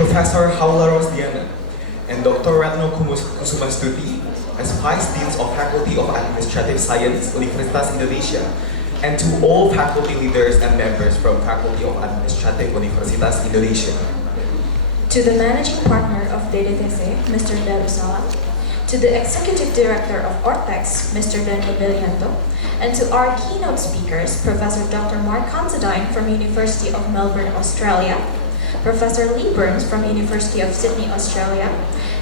Professor Haula Rosdiana, and Dr. Ratno Kusumastuti as Vice Deans of Faculty of Administrative Science, Universitas Indonesia, and to all faculty leaders and members from Faculty of Administrative Universitas Indonesia. To the Managing Partner of DDTC, Mr. Darussalam, to the Executive Director of Ortex, Mr. Dan Emilianto, and to our keynote speakers, Professor Dr. Mark Considine from University of Melbourne, Australia, Professor Lee Burns from University of Sydney, Australia,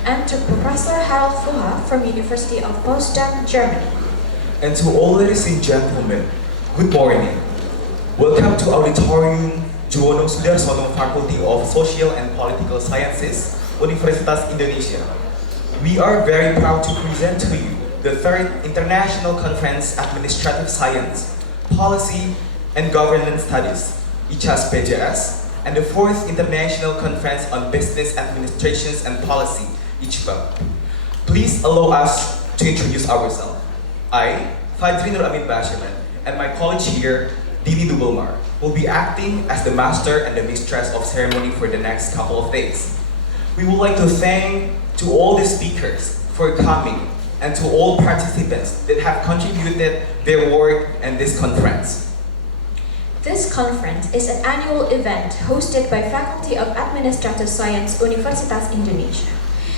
and to Professor Harold Fuha from University of Potsdam, Germany. And to all ladies and gentlemen, good morning. Welcome to Auditorium Juwono Sudarsono Faculty of Social and Political Sciences, Universitas Indonesia. We are very proud to present to you the third International Conference Administrative Science, Policy and Governance Studies, ICAS-PGS, and the fourth International Conference on Business Administrations and Policy, ICBAP. Please allow us to introduce ourselves. I, Fadri Nur Amin Bashiman, and my colleague here, Dini Dubelmar, will be acting as the master and the mistress of ceremony for the next couple of days. We would like to thank to all the speakers for coming and to all participants that have contributed their work in this conference. This conference is an annual event hosted by Faculty of Administrative Science, Universitas Indonesia.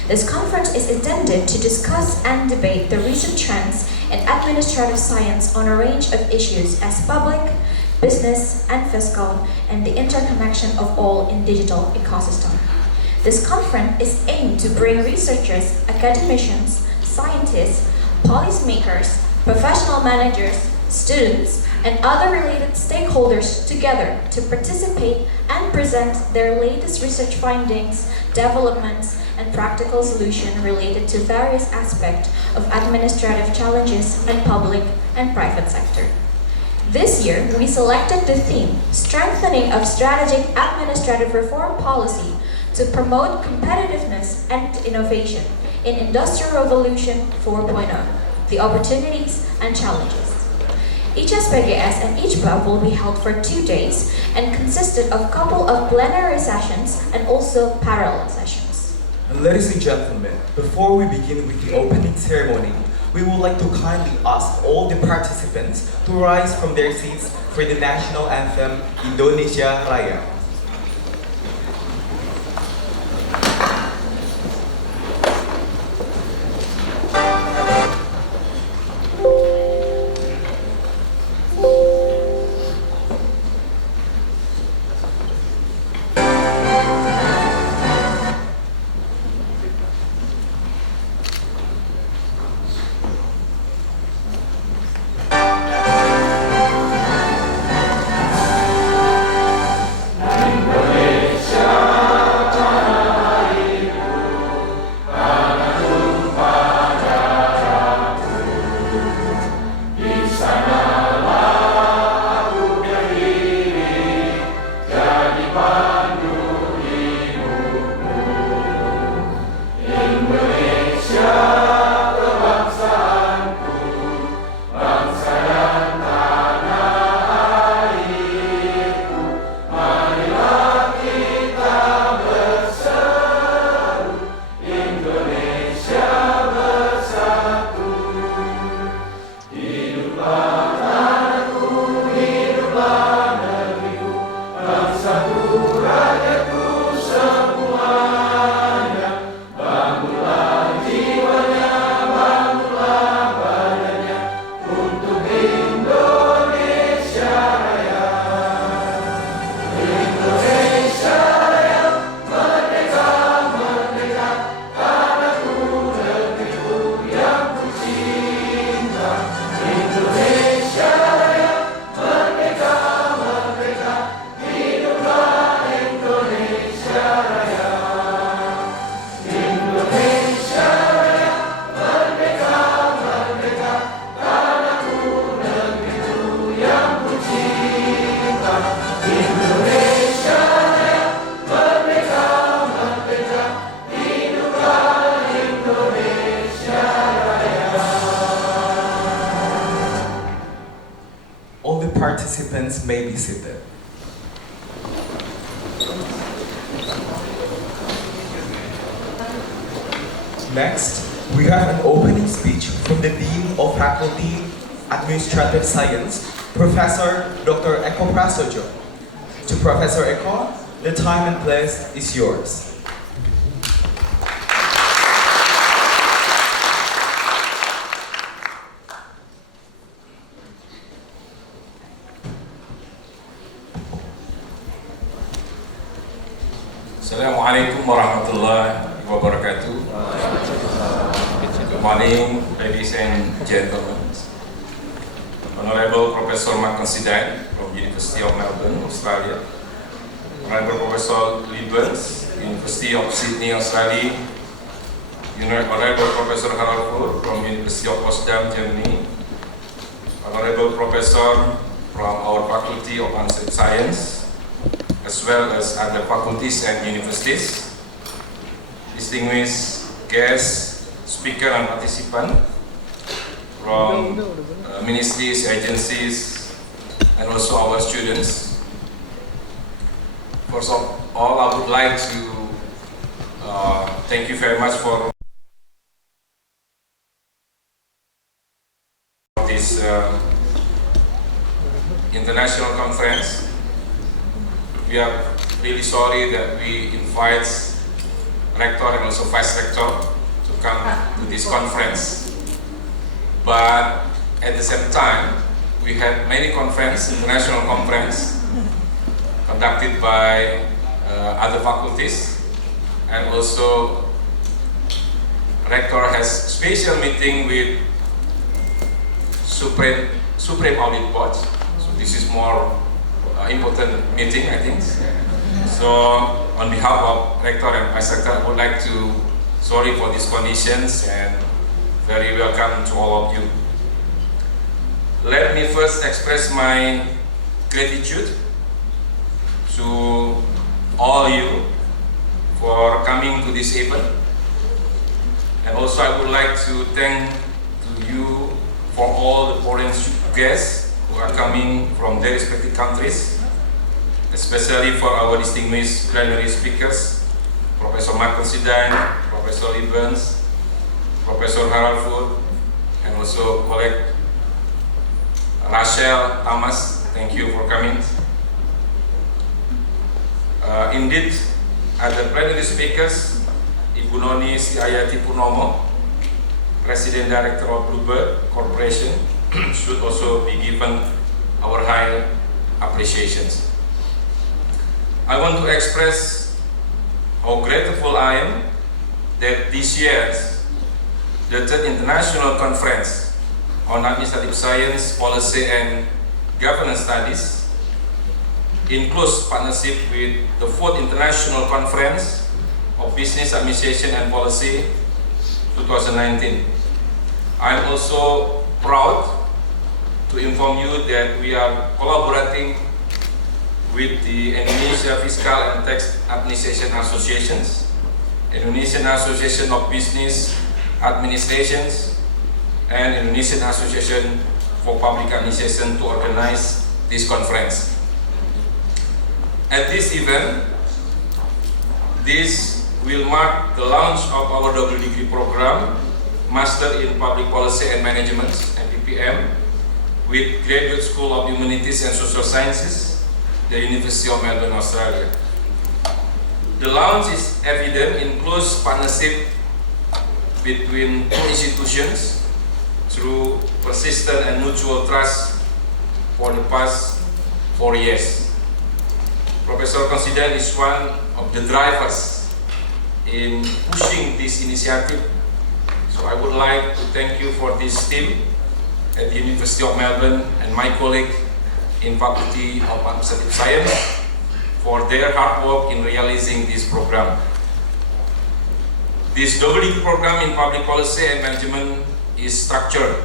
This conference is intended to discuss and debate the recent trends in administrative science on a range of issues as public, business, and fiscal, and the interconnection of all in digital ecosystem. This conference is aimed to bring researchers, academicians, scientists, policymakers, professional managers, students, and other related stakeholders together to participate and present their latest research findings, developments, and practical solutions related to various aspects of administrative challenges in public and private sector. This year, we selected the theme, Strengthening of Strategic Administrative Reform Policy to promote competitiveness and innovation in Industrial Revolution 4.0, the opportunities and challenges. ICAS-PGS and ICBAP will be held for 2 days and consisted of a couple of plenary sessions and also parallel sessions. And ladies and gentlemen, before we begin with the opening ceremony, we would like to kindly ask all the participants to rise from their seats for the national anthem, Indonesia Raya. Participants may be seated. Next, we have an opening speech from the Dean of Faculty Administrative Science, Professor Dr. Eko Prasojo. To Professor Eko, the time and place is yours. Assalamualaikum warahmatullahi wabarakatuh. Good morning, ladies and gentlemen. Honorable Professor Considine from University of Melbourne, Australia. Honorable Professor Libens, University of Sydney, Australia. Honorable Professor Haralpur from University of Potsdam, Germany. Honorable Professor from our Faculty of Science, as well as other faculties and universities, distinguished guests, speaker and participant from ministries, agencies, and also our students. First of all, I would like to thank you very much for this international conference. We are really sorry that we invite rector and also vice rector to come to this conference. But at the same time, we had many conferences, international conference, conducted by other faculties, and also rector has special meeting with Supreme Audit Board. So this is more important meeting, I think. So on behalf of rector and vice rector, I would like to sorry for these conditions and very welcome to all of you. Let me first express my gratitude to all you for coming to this event, and also I would like to thank to you for all the foreign guests who are coming from their respective countries, especially for our distinguished plenary speakers, Professor Considine, Professor Libens, Professor Haralpur, and also colleague Rachel Thomas. Thank you for coming. Indeed, other plenary speakers, Ibu Noni S.IA. President Director of Bluebird Corporation, should also be given our high appreciations. I want to express how grateful I am that this year's the third international conference on administrative science, policy and governance studies includes partnership with the fourth international conference of business administration and policy 2019. I'm also proud to inform you that we are collaborating with the Indonesia Fiscal and Tax Administration Associations, Indonesian Association of Business Administrations, and Indonesian Association for Public Administration to organize this conference. At this event, this will mark the launch of our double degree program, Master in Public Policy and Management, MPPM, with Graduate School of Humanities and Social Sciences, the University of Melbourne, Australia. The launch is evident in close partnership between two institutions through persistent and mutual trust for the past 4 years. Professor Considine is one of the drivers in pushing this initiative. So I would like to thank you for this team at the University of Melbourne and my colleague in Faculty of Administrative Science for their hard work in realizing this program. This double degree program in public policy and management is structured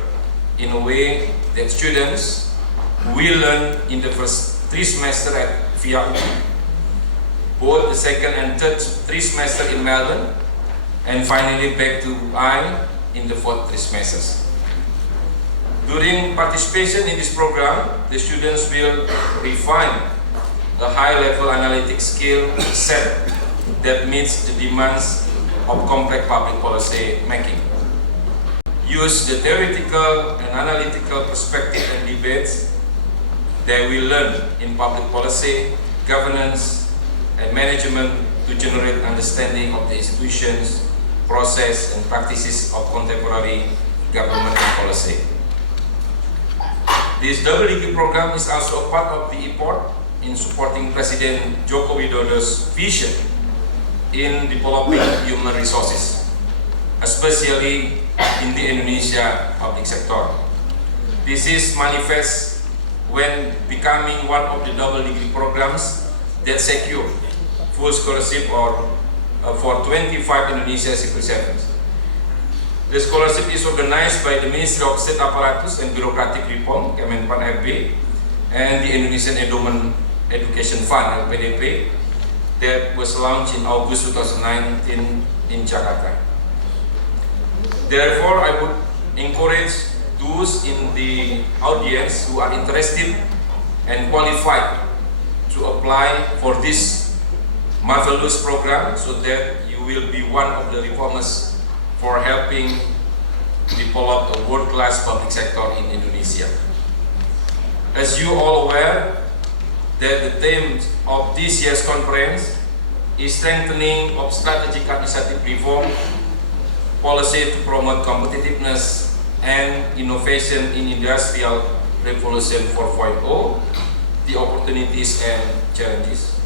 in a way that students will learn in the first 3 semesters at FISIP UI, both the second and third 3 semesters in Melbourne, and finally back to UI in the fourth 3 semesters. During participation in this program, the students will refine a high-level analytic skill set that meets the demands of complex public policy making. Use the theoretical and analytical perspective and debates that we learn in public policy, governance, and management to generate understanding of the institutions, process, and practices of contemporary government and policy. This double degree program is also a part of the effort in supporting President Joko Widodo's vision in developing human resources, especially in the Indonesia public sector. This is manifest when becoming one of the double degree programs that secure full scholarship for 25 Indonesia civil servants. The scholarship is organized by the Ministry of State Apparatus and Bureaucratic Reform, Kemenpan-RB, and the Indonesian Endowment Education Fund, LPDP, that was launched in August 2019 in Jakarta. Therefore, I would encourage those in the audience who are interested and qualified to apply for this marvelous program so that you will be one of the reformers for helping develop a world-class public sector in Indonesia. As you all aware, that the theme of this year's conference is strengthening of strategic administrative reform policy to promote competitiveness and innovation in Industrial Revolution 4.0, the opportunities and challenges.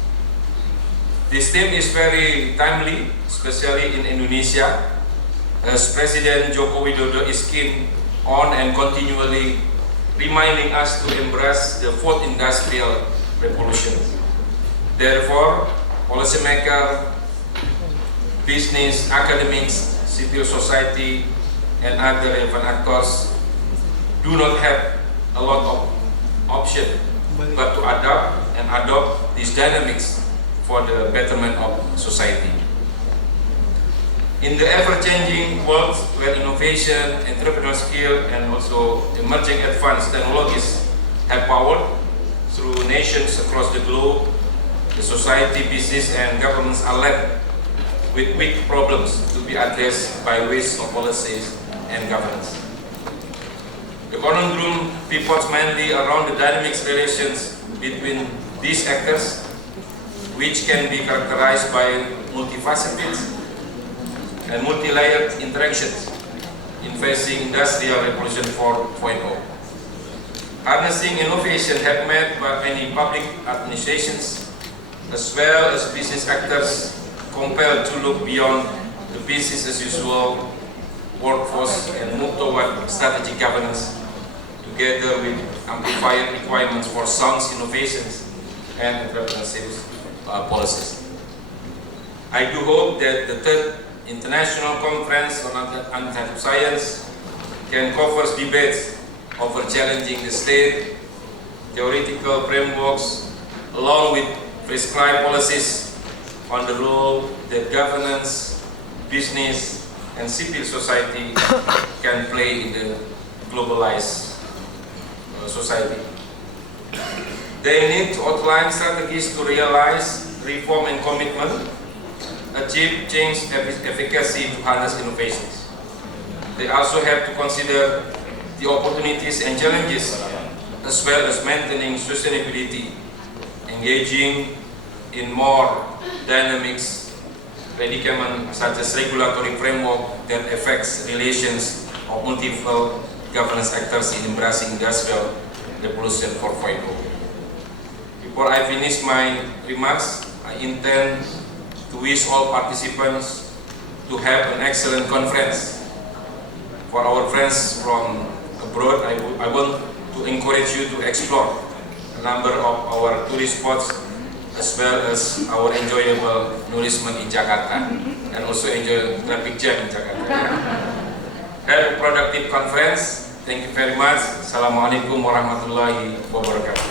This theme is very timely, especially in Indonesia, as President Joko Widodo is keen on and continually reminding us to embrace the fourth industrial revolution. Therefore, policymakers, business, academics, civil society, and other relevant actors do not have a lot of option but to adapt and adopt these dynamics for the betterment of society. In the ever-changing world where innovation, entrepreneurial skill, and also emerging advanced technologies have power through nations across the globe, the society, business, and governments are left with big problems to be addressed by ways of policies and governance. The conundrum pivots mainly around the dynamic relations between these actors, which can be characterized by multifaceted and multi-layered interactions in facing Industrial Revolution 4.0. Harnessing innovation have made by many public administrations as well as business actors compelled to look beyond the business as usual workforce and move toward strategic governance together with amplified requirements for sound innovations and entrepreneurship policies. I do hope that the third International Conference on Administrative Science can cover debates over challenging the state, theoretical frameworks, along with prescribed policies on the role that governance, business, and civil society can play in the globalized society. They need to outline strategies to realize reform and commitment, achieve change efficacy to harness innovations. They also have to consider the opportunities and challenges as well as maintaining sustainability, engaging in more dynamics predicament such as regulatory framework that affects relations of multiple governance actors in embracing Industrial Revolution 4.0. Before I finish my remarks, I intend to wish all participants to have an excellent conference. For our friends from abroad, I want to encourage you to explore a number of our tourist spots as well as our enjoyable nourishment in Jakarta and also enjoy traffic jam in Jakarta. Have a productive conference. Thank you very much. Assalamualaikum warahmatullahi wabarakatuh.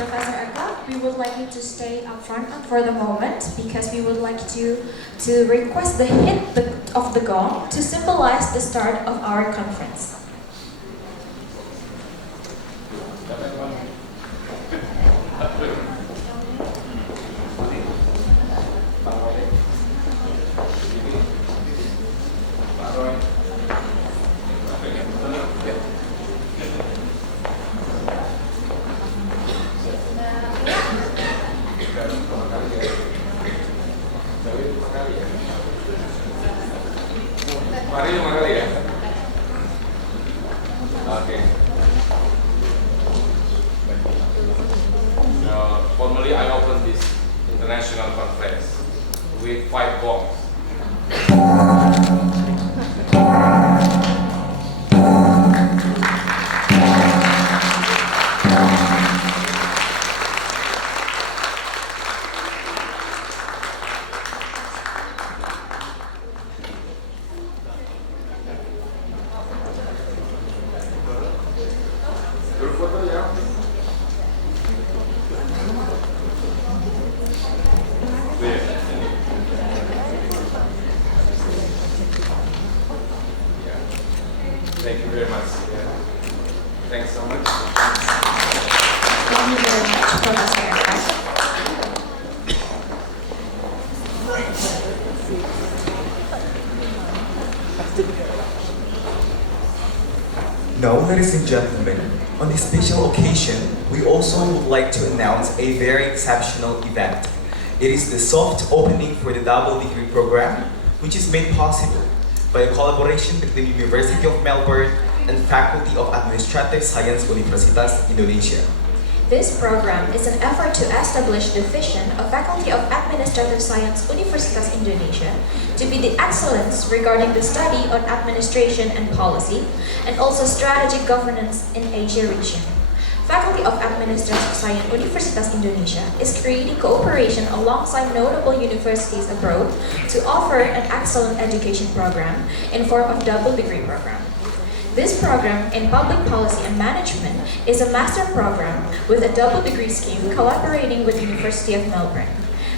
Professor Eka, we would like you to stay up front for the moment because we would like to request the hit of the gong to symbolize the start of our conference. international conference with 5 bombs. Thank you very much. Yeah. Thanks so much. Thank you very much, Professor Eka. Now, ladies and gentlemen, on this special occasion, we also would like to announce a very exceptional event. It is the soft opening for the double degree program, which is made possible by a collaboration between University of Melbourne and Faculty of Administrative Science Universitas Indonesia. This program is an effort to establish the vision of Faculty of Administrative Science Universitas Indonesia to be the excellence regarding the study on administration and policy, and also strategic governance in Asia region. Faculty of Administrative Science Universitas Indonesia is creating cooperation alongside notable universities abroad to offer an excellent education program in form of double degree program. This program in Public Policy and Management is a master program with a double degree scheme collaborating with the University of Melbourne.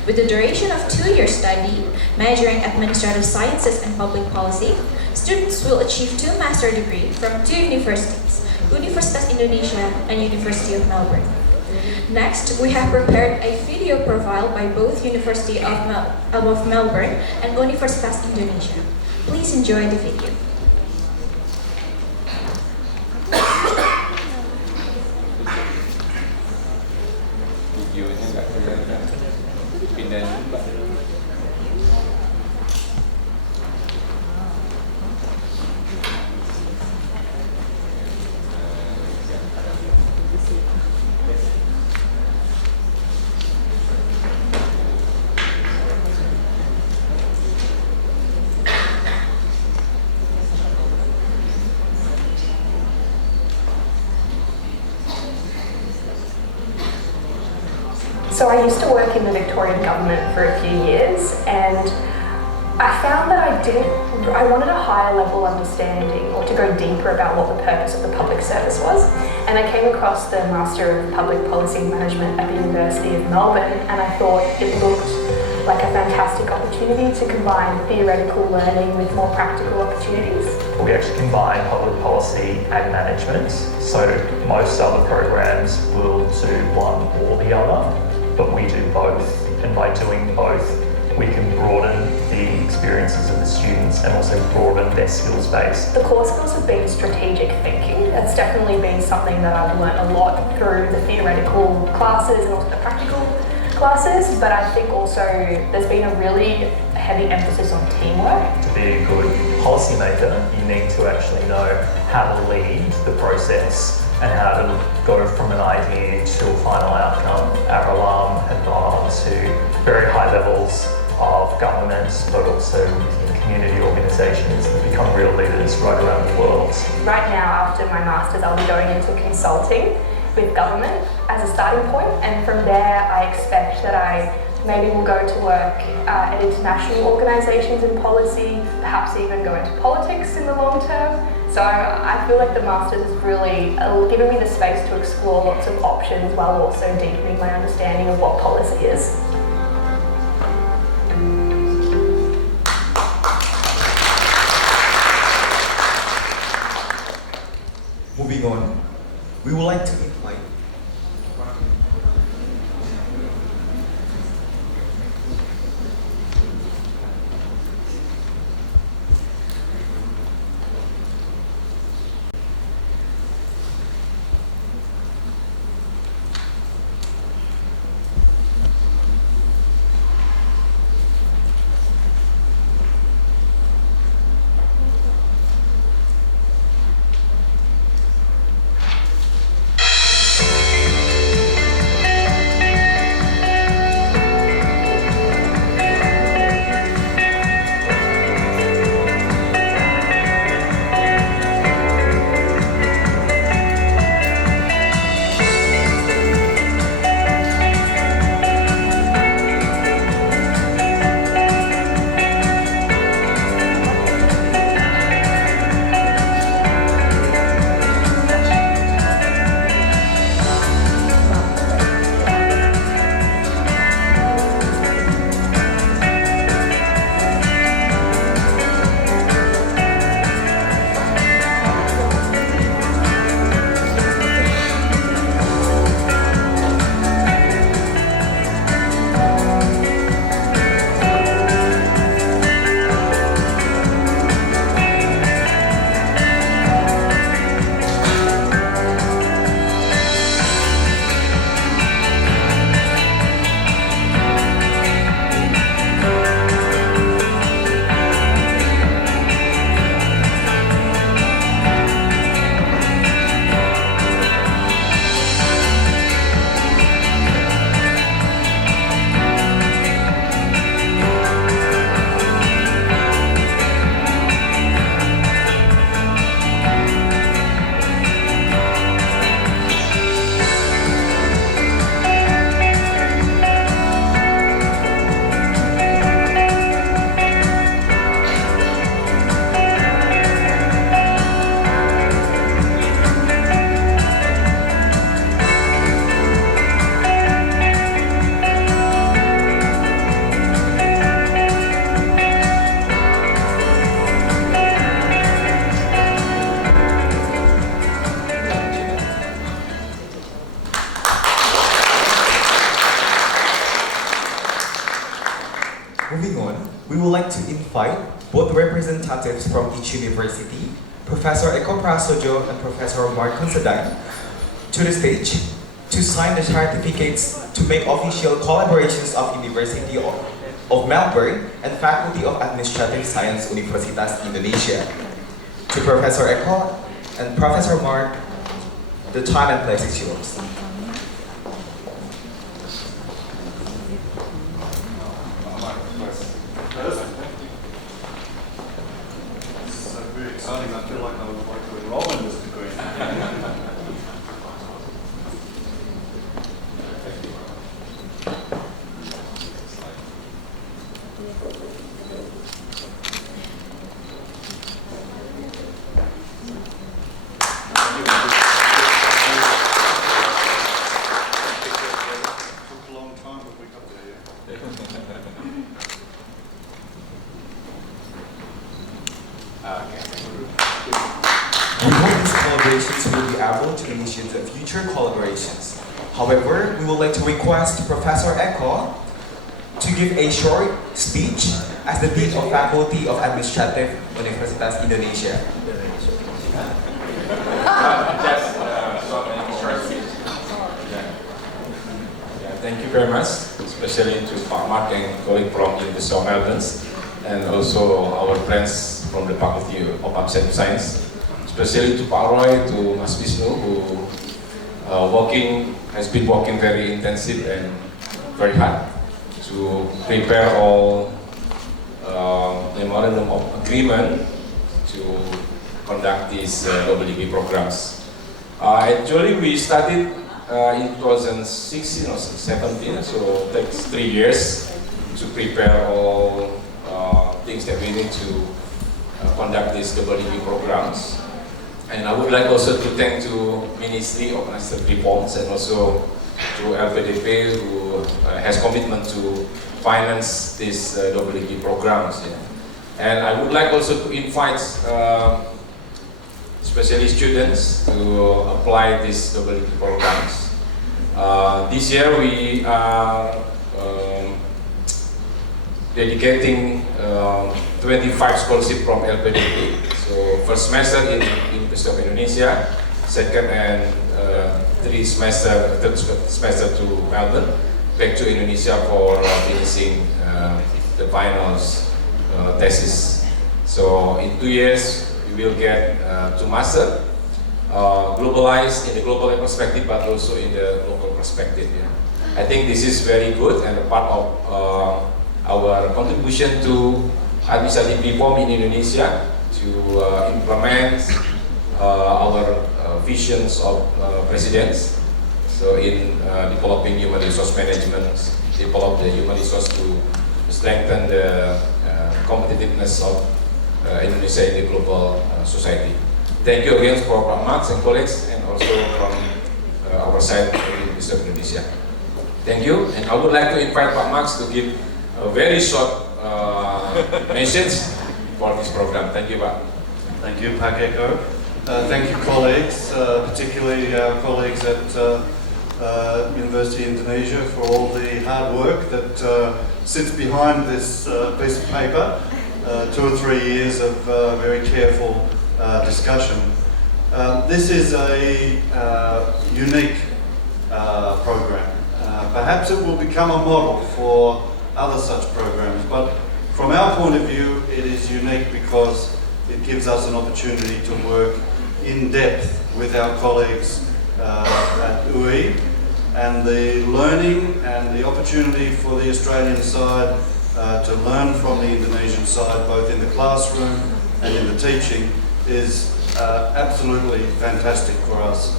With the duration of 2-year study, majoring administrative sciences and public policy, students will achieve 2 master degrees from 2 universities, Universitas Indonesia and University of Melbourne. Next, we have prepared a video profile by both University of Melbourne and Universitas Indonesia. Please enjoy the video. Videonya nggak kelihatan. Pindahin dulu, Pak. So I used to work in the Victorian government for a few years, and I found that I wanted a higher level understanding or to go deeper about what the purpose of the public service was. And I came across the Master of Public Policy Management at the University of Melbourne, and I thought it looked like a fantastic opportunity to combine theoretical learning with more practical opportunities. We actually combine public policy and management, so most other programs will do one or the other, but we do both, and by doing both we can broaden the experiences of the students and also broaden their skills base. The core skills have been strategic thinking. That's definitely been something that I've learnt a lot through the theoretical classes and also the practical classes, but I think also there's been a really heavy emphasis on teamwork. To be a good policymaker, you need to actually know how to lead the process and how to go from an idea to a final outcome. Our alum have gone on to very high levels of governments, but also within community organisations that become real leaders right around the world. Right now, after my Masters, I'll be going into consulting with government as a starting point, and from there I expect that I maybe will go to work at international organisations in policy, perhaps even go into politics in the long term. So I feel like the Masters has really given me the space to explore lots of options while also deepening my understanding of what policy is. Moving on, we would like to invite Moving on, we would like to invite both representatives from each university, Professor Eko Prasojo and Professor Mark Considine, to the stage to sign the certificates to make official collaborations of University of Melbourne and Faculty of Administrative Science Universitas Indonesia. To Professor Eko and Professor Mark, the time and place is yours. So very exciting. I feel like I would like to enroll in this degree. Took a long time, but we got there. We hope these collaborations will be able to initiate future collaborations. However, we would like to request Professor Eko to give a short speech as the Dean of Faculty of Administrative Universitas Indonesia. Thank you very much, especially to Pak Mark and colleague from University of Melbourne, and also our friends from the Faculty of Administrative Science, especially to Pak Roy, to Mas Vishnu, who has been working very intensive and very hard to prepare all memorandum of agreement to conduct these double degree programs. Actually, we started in 2016 or 2017, so it takes 3 years to prepare all things that we need to conduct these double degree programs. And I would like also to thank to Ministry of Administrative Reforms and also to LPDP, who has commitment to finance these double degree programs. Yeah. And I would like also to invite especially students to apply these double degree programs. This year we are dedicating 25 scholarships from LPDP. So first semester in University of Indonesia, second and third semester to Melbourne, back to Indonesia for finishing the finals thesis. So in 2 years we will get 2 master, globalized in the global perspective, but also in the local perspective. Yeah. I think this is very good and a part of our contribution to administrative reform in Indonesia to implement our visions of presidents. So in developing human resource management, develop the human resource to strengthen the competitiveness of Indonesia in the global society. Thank you again for Pak Max and colleagues, and also from our side of the University of Indonesia. Thank you, and I would like to invite Pak Max to give a very short message for this program. Thank you, Pak. Thank you, Pak Eko. Thank you, colleagues, particularly our colleagues at University of Indonesia, for all the hard work that sits behind this piece of paper. 2 or 3 years of very careful discussion. This is a unique program. Perhaps it will become a model for other such programs, but from our point of view, it is unique because it gives us an opportunity to work in depth with our colleagues at UI, and the learning and the opportunity for the Australian side to learn from the Indonesian side, both in the classroom and in the teaching, is absolutely fantastic for us.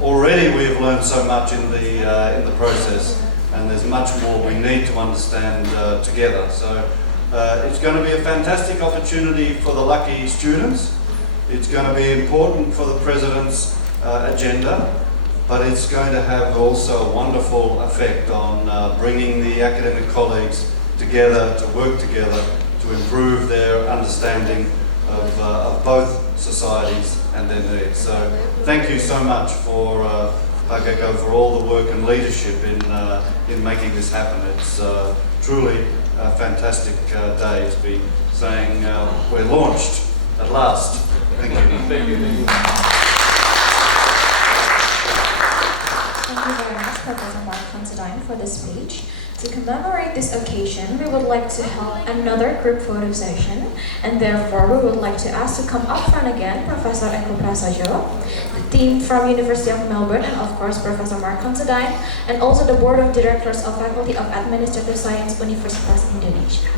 Already we have learned so much in the process, and there's much more we need to understand together. So it's going to be a fantastic opportunity for the lucky students. It's going to be important for the President's agenda, but it's going to have also a wonderful effect on bringing the academic colleagues together, to work together, to improve their understanding of both societies and their needs. So thank you so much for Pak Gecko for all the work and leadership in making this happen. It's truly a fantastic day to be saying we're launched at last. Thank you. Thank you very much, Professor Mark Considine, for this speech. To commemorate this occasion, we would like to hold another group photo session, and therefore we would like to ask to come up front again Professor Eko Prasajo, the team from University of Melbourne, and of course Professor Mark Considine, and also the Board of Directors of Faculty of Administrative Science Universitas Indonesia.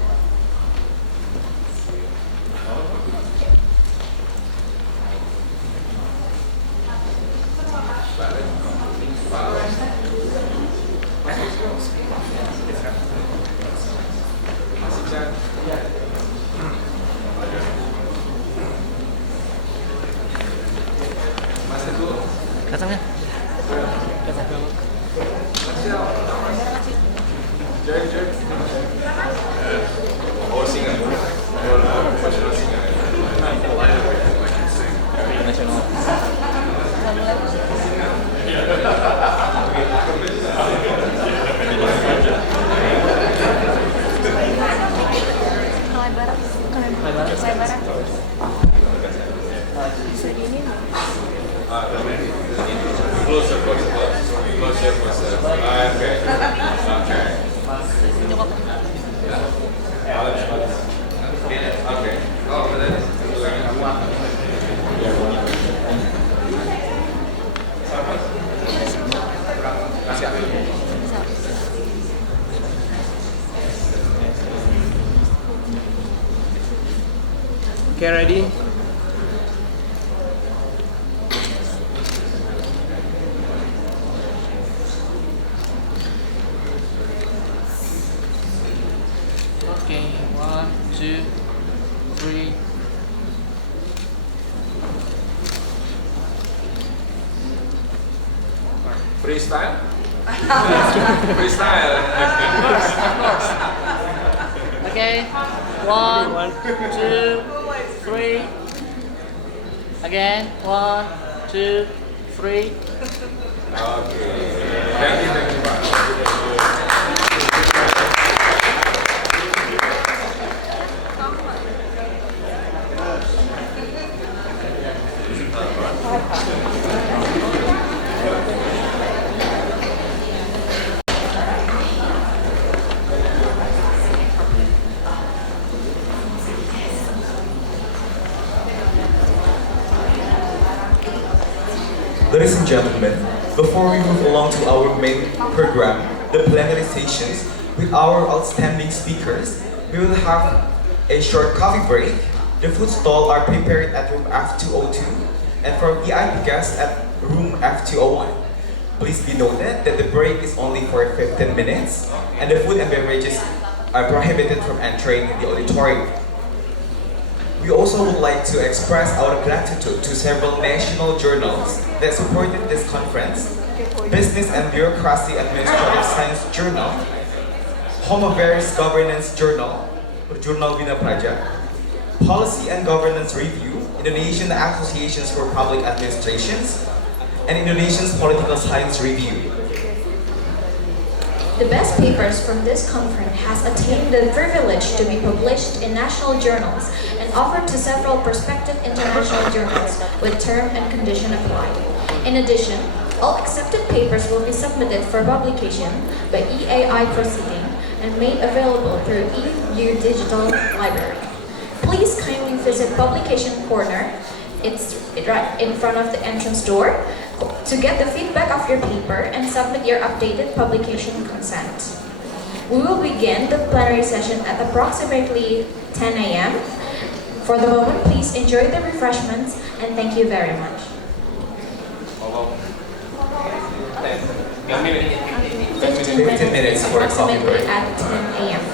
Datangnya. Okay, ready? Okay, 1, 2, 3. Freestyle? Freestyle. Okay, 1, 2, 3. Again, 1, 2, 3. Okay. Thank you, Pak. Ladies and gentlemen, before we move along to our main program, the plenary sessions, with our outstanding speakers, we will have a short coffee break. The food stall are prepared at room F202 and from VIP guests at room F201. Please be noted that the break is only for 15 minutes and the food and beverages are prohibited from entering the auditorium. We also would like to express our gratitude to several national journals that supported this conference: Business and Bureaucracy Administrative Science Journal, Home Affairs Governance Journal, Jurnal Bina Praja, Policy and Governance Review, Indonesian Associations for Public Administrations, and Indonesian's Political Science Review. The best papers from this conference has attained the privilege to be published in national journals and offered to several prospective international journals with term and condition applied. In addition, all accepted papers will be submitted for publication by EAI proceeding and made available through EU Digital Library. Please kindly visit Publication Corner. It's right in front of the entrance door to get the feedback of your paper and submit your updated publication consent. We will begin the plenary session at approximately 10 a.m. For the moment, please enjoy the refreshments and thank you very much. 15 minutes for a coffee Approximately break. at 10 a.m.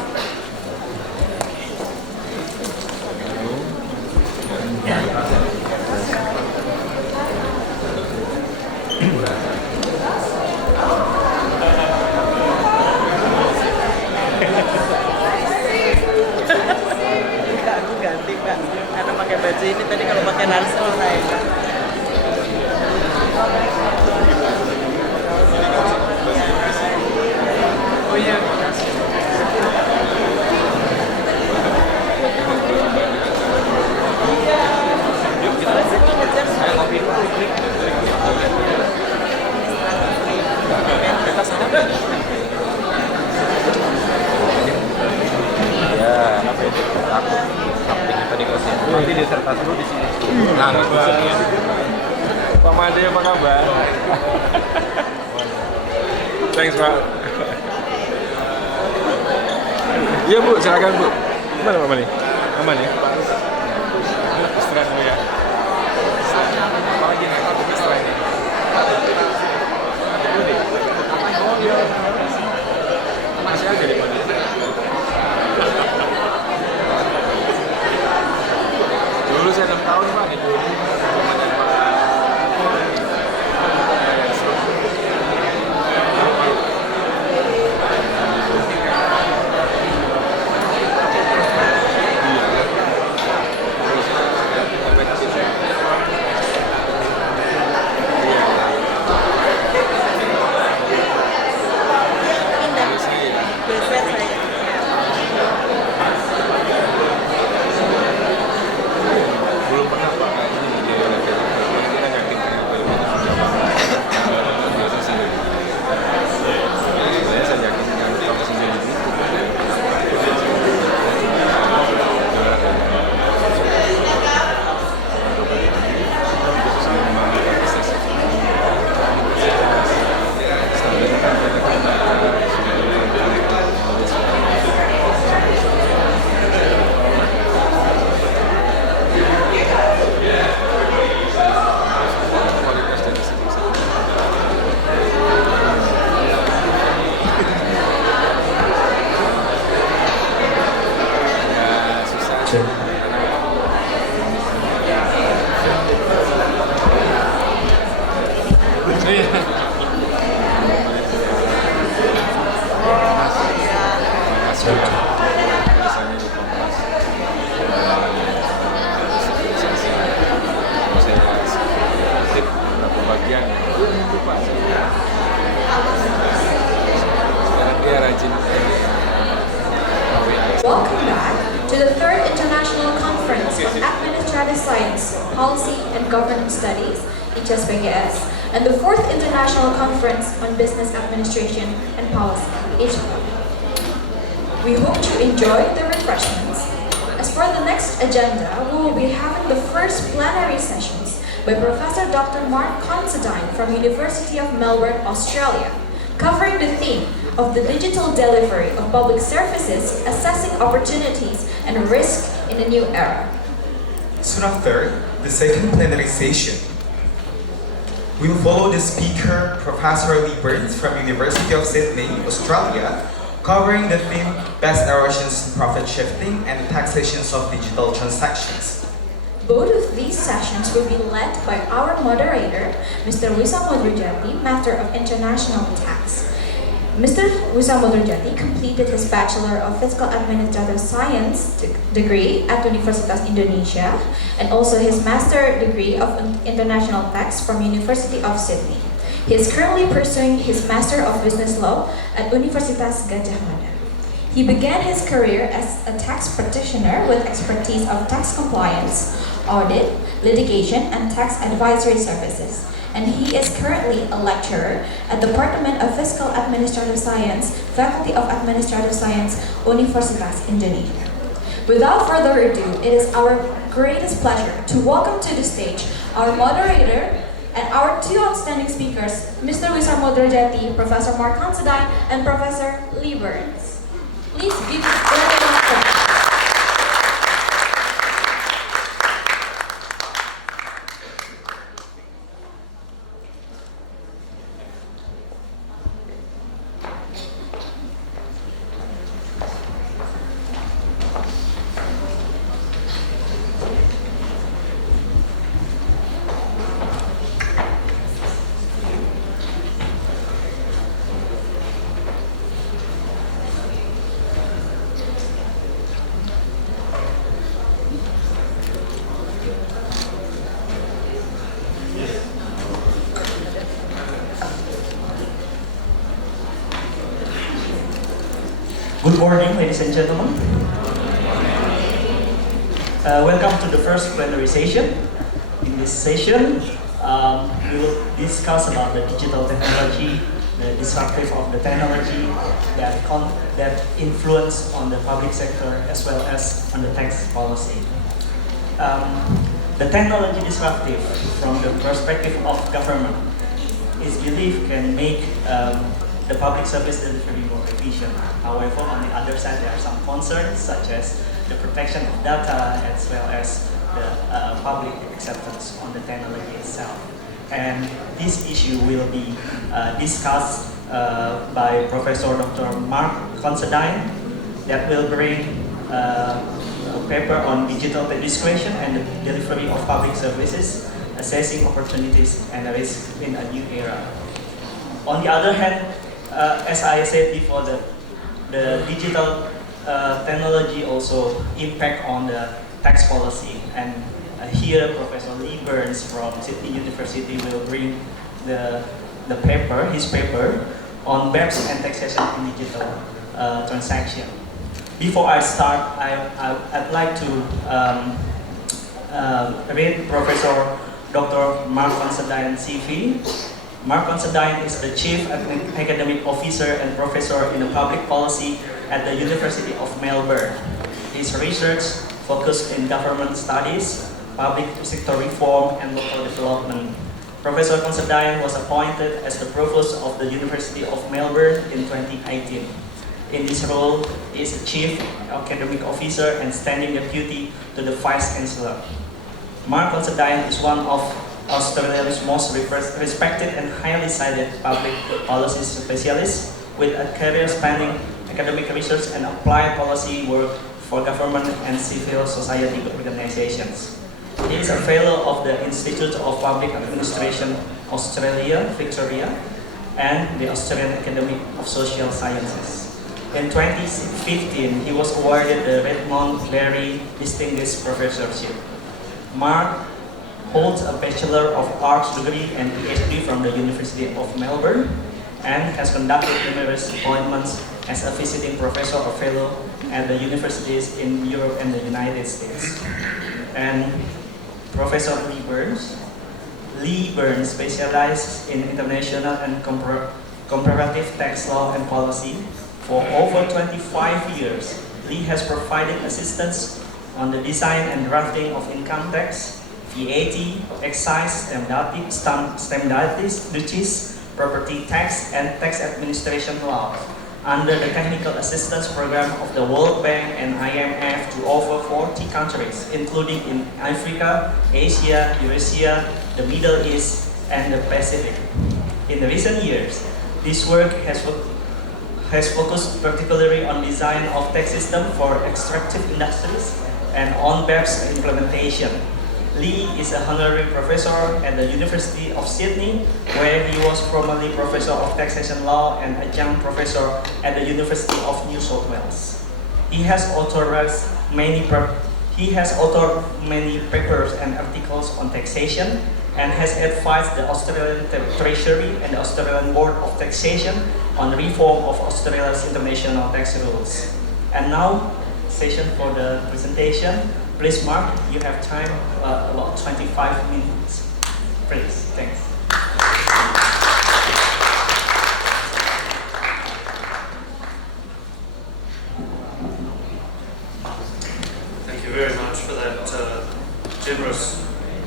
Aku ganti Kak, karena pakai baju ini tadi kalau pakai ransel lain. Ya, apa itu? Takut. Tapi tadi kok sih. Nanti disertasi dulu di sini. Nah, gitu ya. Pak Made, apa kabar? Thanks, Pak. Iya, Bu, silakan, Bu. Gimana, Pak Made? Aman ya? Istirahat dulu ya. Apa lagi nih? Istirahat nih. Masih aja di mana? Dulu saya 6 tahun Pak di dulu. Welcome back to the 3rd International Conference on Administrative Science, Policy and Government Studies, ICAS-PGS, and the 4th International Conference on Business Administration and Policy, ICBAP. We hope you enjoyed the refreshments. As for the next agenda, we will be having the first plenary sessions by Professor Dr. Mark Considine from University of Melbourne, Australia, covering the theme of the digital delivery of public services, assessing opportunities and risk in a new era. Soon after, the second plenary session. We will follow the speaker, Professor Lee Burns from University of Sydney, Australia, covering the theme Best Erosions in Profit Shifting and Taxations of Digital Transactions. Both of these sessions will be led by our moderator, Mr. Wisamodro Jati, Master of International Tax. Mr. Wisamodro Jati completed his Bachelor of Fiscal Administrative Science degree at Universitas Indonesia and also his Master degree of International Tax from University of Sydney. He is currently pursuing his Master of Business Law at Universitas Gadjah Mada. He began his career as a tax practitioner with expertise of tax compliance, audit, litigation, and tax advisory services. And he is currently a lecturer at the Department of Fiscal Administrative Science, Faculty of Administrative Science, Universitas Indonesia. Without further ado, it is our greatest pleasure to welcome to the stage our moderator and our two outstanding speakers, Mr. Wisamodro Jati, Professor Mark Considine, and Professor Lee Burns. Please give them a welcome. Good morning, ladies and gentlemen. Welcome to the first plenary session. In this session, we will discuss about the digital technology, the disruptive of the technology that influence on the public sector as well as on the tax policy. The technology disruptive from the perspective of government is believed can make the public service delivery more efficient. However, on the other side, there are some concerns such as the protection of data as well as the public acceptance on the technology itself. And this issue will be discussed by Professor Dr. Mark Considine that will bring a paper on digital administration and the delivery of public services, assessing opportunities and risks in a new era. On the other hand, as I said before, the digital technology also impact on the tax policy, and here Professor Lee Burns from Sydney University will bring his paper on BEPS and taxation in digital transaction. Before I start, I'd like to read Professor Dr. Mark Considine's CV. Mark Considine is the Chief Academic Officer and Professor in Public Policy at the University of Melbourne. His research focused in government studies, public sector reform, and local development. Professor Considine was appointed as the Provost of the University of Melbourne in 2018. In this role, he is the Chief Academic Officer and Standing Deputy to the Vice Chancellor. Mark Considine is one of Australia's most respected and highly cited public policy specialists with a career spanning academic research and applied policy work for government and civil society organizations. He is a fellow of the Institute of Public Administration Australia, Victoria, and the Australian Academy of Social Sciences. In 2015, he was awarded the Redmond Berry Distinguished Professorship. Mark holds a Bachelor of Arts degree and PhD from the University of Melbourne and has conducted numerous appointments as a visiting professor or fellow at the universities in Europe and the United States. And Professor Lee Burns. Lee Burns specializes in international and comparative tax law and policy. For over 25 years, Lee has provided assistance on the design and drafting of income tax, VAT, excise, stamp duties, property tax, and tax administration laws under the technical assistance program of the World Bank and IMF to over 40 countries, including in Africa, Asia, Eurasia, the Middle East, and the Pacific. In recent years, this work has focused particularly on design of tax system for extractive industries and on BEPS implementation. Lee is a honorary professor at the University of Sydney, where he was formerly professor of taxation law and adjunct professor at the University of New South Wales. He has authored many papers and articles on taxation and has advised the Australian Treasury and the Australian Board of Taxation on reform of Australia's international tax rules. And now, session for the presentation. Please, Mark, you have time, about 25 minutes. Please, thanks. Thank you very much for that generous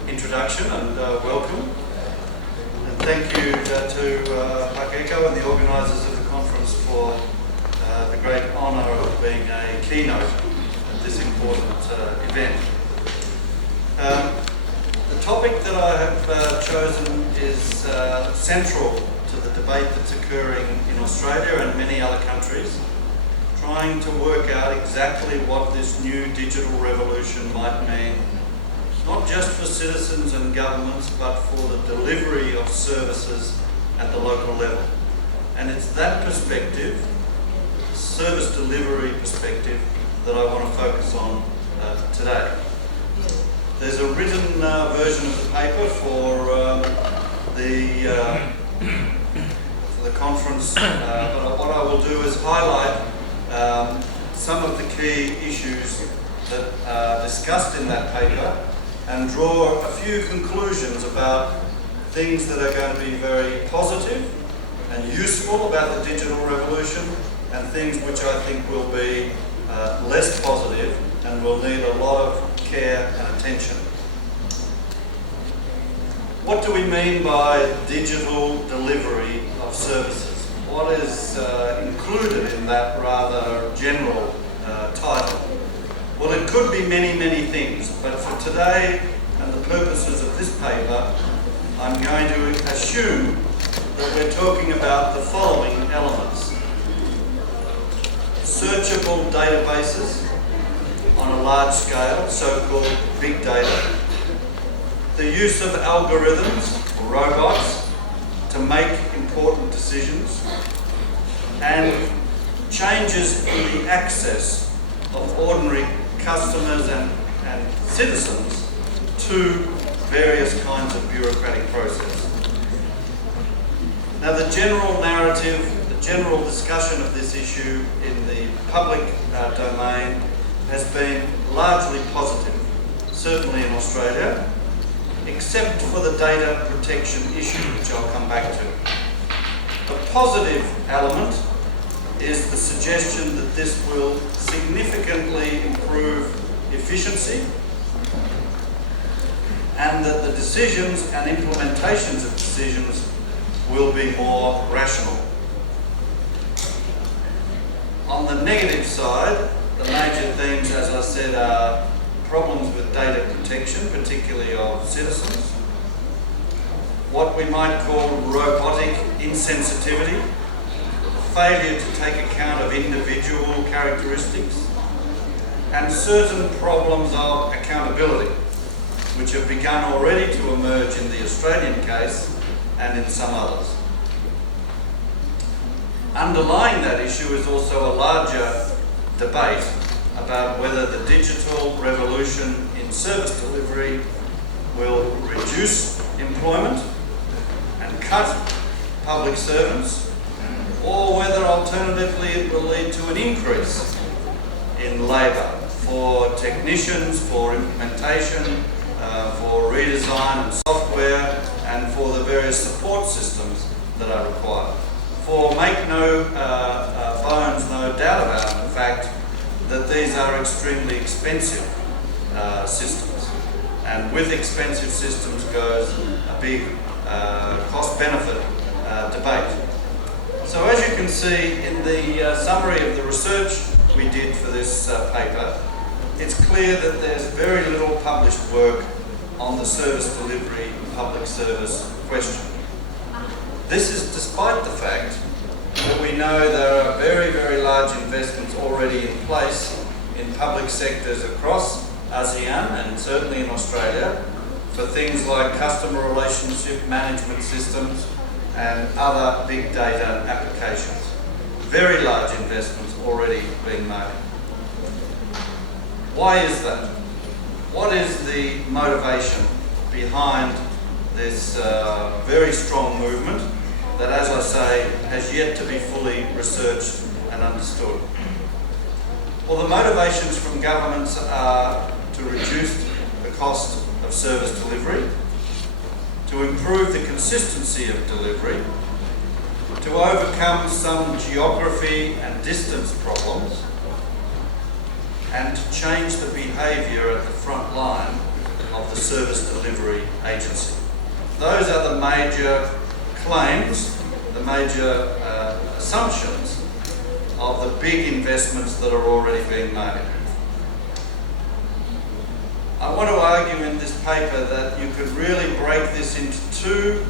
introduction and welcome. And thank you to Pakeko and the organisers of the conference for the great honour of being a keynote at this important event. The topic that I have chosen is central to the debate that's occurring in Australia and many other countries, trying to work out exactly what this new digital revolution might mean, not just for citizens and governments, but for the delivery of services at the local level. And it's that perspective, service delivery perspective, that I want to focus on today. There's a written version of the paper for the conference, but what I will do is highlight some of the key issues that are discussed in that paper and draw a few conclusions about things that are going to be very positive and useful about the digital revolution, and things which I think will be less positive and will need a lot of care and attention. What do we mean by digital delivery of services? What is included in that rather general title? Well, it could be many, many things, but for today and the purposes of this paper, I'm going to assume that we're talking about the following elements. Searchable databases on a large scale, so-called big data. The use of algorithms, or robots, to make important decisions, and changes in the access of ordinary customers and citizens to various kinds of bureaucratic processes. Now, the general narrative, the general discussion of this issue in the public domain has been largely positive, certainly in Australia, except for the data protection issue, which I'll come back to. The positive element is the suggestion that this will significantly improve efficiency and that the decisions and implementations of decisions will be more rational. On the negative side, the major themes, as I said, are problems with data protection, particularly of citizens, what we might call robotic insensitivity, failure to take account of individual characteristics, and certain problems of accountability, which have begun already to emerge in the Australian case and in some others. Underlying that issue is also a larger debate about whether the digital revolution in service delivery will reduce employment and cut public servants, or whether alternatively it will lead to an increase in labour for technicians, for implementation, for redesign and software, and for the various support systems that are required. For make no bones, no doubt about the fact that these are extremely expensive systems. And with expensive systems goes a big cost-benefit debate. So as you can see in the summary of the research we did for this paper, it's clear that there's very little published work on the service delivery public service question. This is despite the fact that we know there are very, very large investments already in place in public sectors across ASEAN and certainly in Australia for things like customer relationship management systems and other big data applications. Very large investments already being made. Why is that? What is the motivation behind this very strong movement that, as I say, has yet to be fully researched and understood? Well, the motivations from governments are to reduce the cost of service delivery, to improve the consistency of delivery, to overcome some geography and distance problems, and to change the behaviour at the front line of the service delivery agency. Those are the major claims, the major assumptions of the big investments that are already being made. I want to argue in this paper that you could really break this into two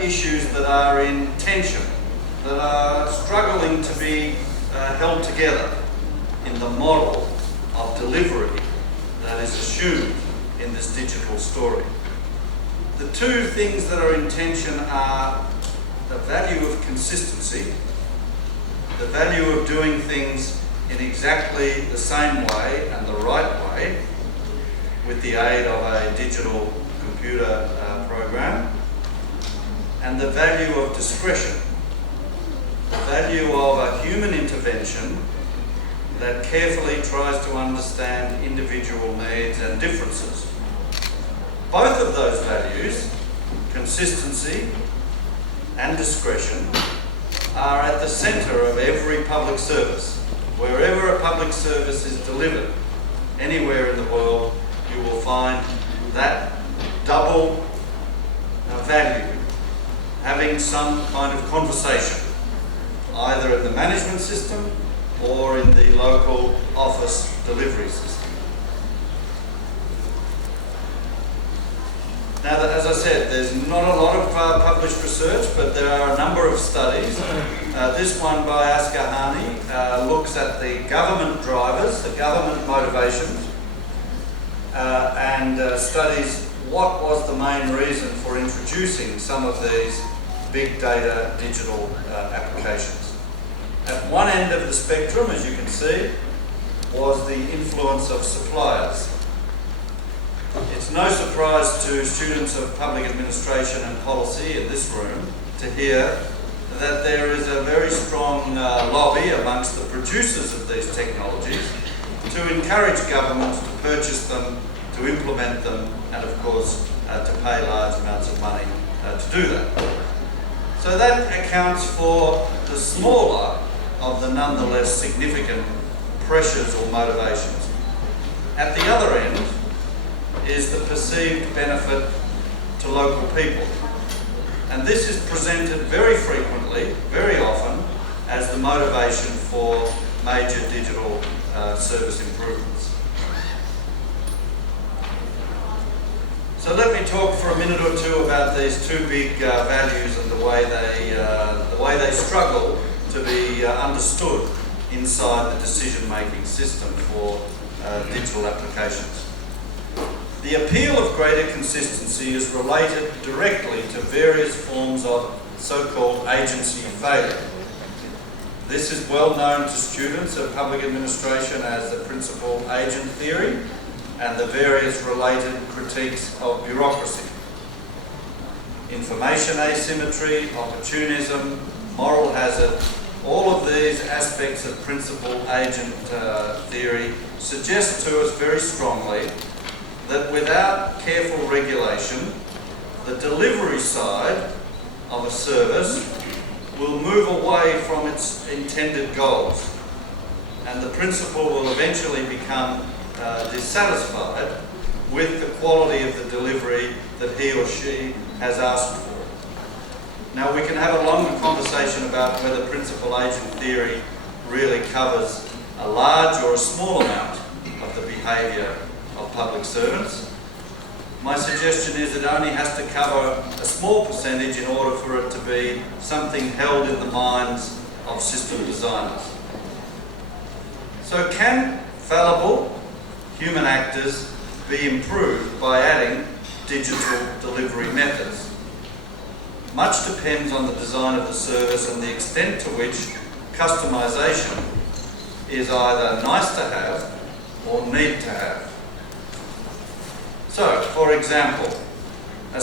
issues that are in tension, that are struggling to be held together in the model of delivery that is assumed in this digital story. The two things that are in tension are the value of consistency, the value of doing things in exactly the same way and the right way with the aid of a digital computer program, and the value of discretion, the value of a human intervention that carefully tries to understand individual needs and differences. Both of those values, consistency and discretion, are at the centre of every public service. Wherever a public service is delivered, anywhere in the world, you will find that double value, having some kind of conversation, either in the management system or in the local office delivery system. Now, as I said, there's not a lot of published research, but there are a number of studies. This one by Asghani looks at the government drivers, the government motivations, and studies what was the main reason for introducing some of these big data digital applications. At one end of the spectrum, as you can see, was the influence of suppliers. It's no surprise to students of public administration and policy in this room to hear that there is a very strong lobby amongst the producers of these technologies to encourage governments to purchase them, to implement them, and of course to pay large amounts of money to do that. So that accounts for the smaller of the nonetheless significant pressures or motivations. At the other end is the perceived benefit to local people. And this is presented very frequently, very often, as the motivation for major digital service improvements. So let me talk for a minute or two about these two big values and the way they struggle to be understood inside the decision-making system for digital applications. The appeal of greater consistency is related directly to various forms of so-called agency failure. This is well known to students of public administration as the principal agent theory and the various related critiques of bureaucracy. Information asymmetry, opportunism, moral hazard, all of these aspects of principal agent theory suggest to us very strongly that without careful regulation, the delivery side of a service will move away from its intended goals, and the principal will eventually become dissatisfied with the quality of the delivery that he or she has asked for. Now, we can have a longer conversation about whether principal agent theory really covers a large or a small amount of the behaviour of public servants. My suggestion is it only has to cover a small percentage in order for it to be something held in the minds of system designers. So can fallible human actors be improved by adding digital delivery methods? Much depends on the design of the service and the extent to which customization is either nice to have or need to have. So, for example, a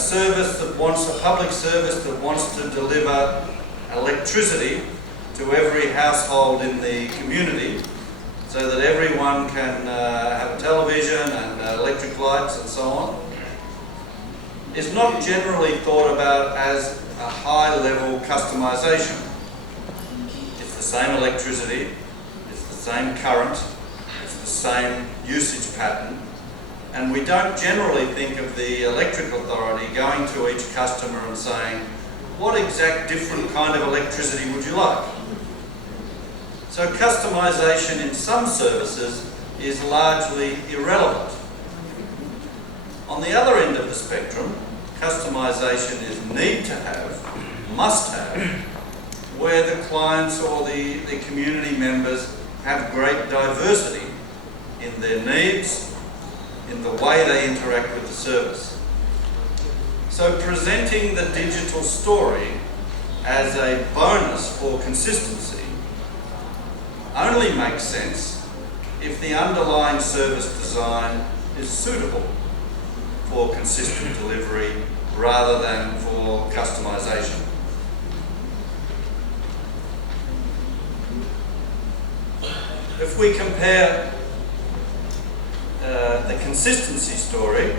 public service that wants to deliver electricity to every household in the community so that everyone can have a television and electric lights and so on, is not generally thought about as a high-level customization. It's the same electricity, it's the same current, it's the same usage pattern, and we don't generally think of the electric authority going to each customer and saying, what exact different kind of electricity would you like? So customization in some services is largely irrelevant. On the other end of the spectrum, customization is need to have, must have, where the clients or the community members have great diversity in their needs, in the way they interact with the service. So presenting the digital story as a bonus for consistency only makes sense if the underlying service design is suitable for consistent delivery rather than for customization. If we compare the consistency story,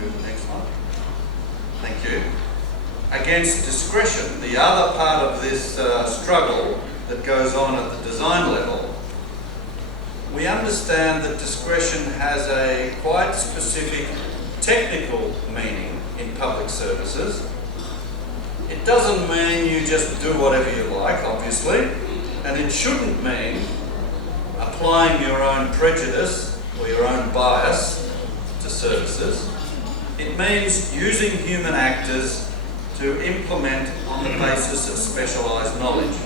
move the next one, thank you, against discretion, the other part of this struggle that goes on at the design level, we understand that discretion has a quite specific technical meaning in public services. It doesn't mean you just do whatever you like, obviously, and it shouldn't mean applying your own prejudice or your own bias to services. It means using human actors to implement on the basis of specialised knowledge.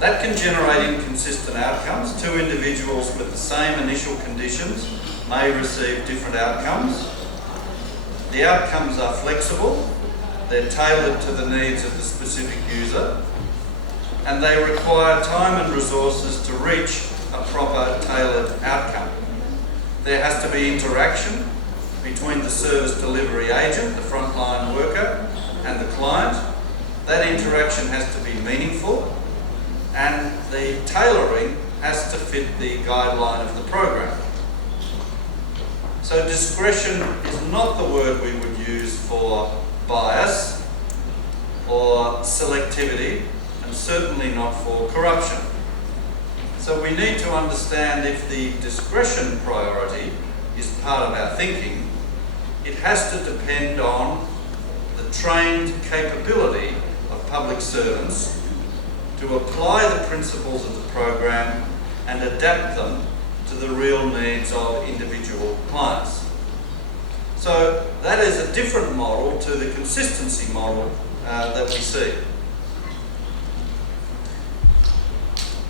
That can generate inconsistent outcomes. Two individuals with the same initial conditions may receive different outcomes. The outcomes are flexible, they're tailored to the needs of the specific user, and they require time and resources to reach a proper tailored outcome. There has to be interaction between the service delivery agent, the frontline worker, and the client. That interaction has to be meaningful, and the tailoring has to fit the guideline of the program. So discretion is not the word we would use for bias or selectivity, and certainly not for corruption. So we need to understand if the discretion priority is part of our thinking, it has to depend on the trained capability of public servants to apply the principles of the program and adapt them to the real needs of individual clients. So that is a different model to the consistency model that we see.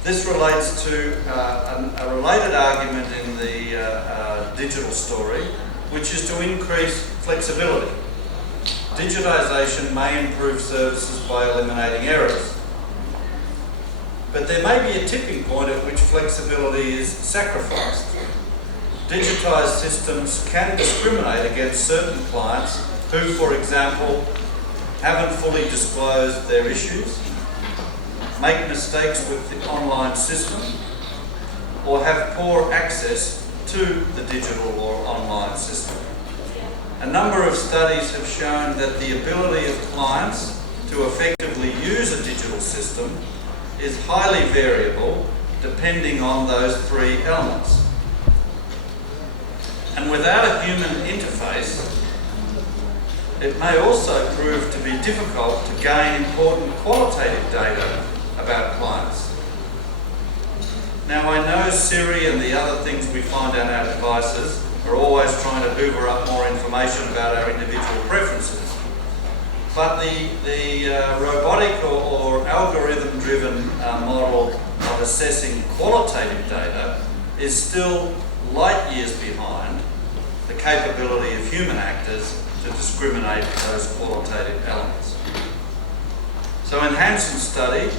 This relates to a related argument in the digital story, which is to increase flexibility. Digitisation may improve services by eliminating errors. But there may be a tipping point at which flexibility is sacrificed. Digitised systems can discriminate against certain clients who, for example, haven't fully disclosed their issues, make mistakes with the online system, or have poor access to the digital or online system. A number of studies have shown that the ability of clients to effectively use a digital system is highly variable depending on those three elements. And without a human interface, it may also prove to be difficult to gain important qualitative data about clients. Now, I know Siri and the other things we find on our devices are always trying to hoover up more information about our individual preferences. But the robotic or algorithm-driven model of assessing qualitative data is still light years behind the capability of human actors to discriminate those qualitative elements. So in Hanson's study,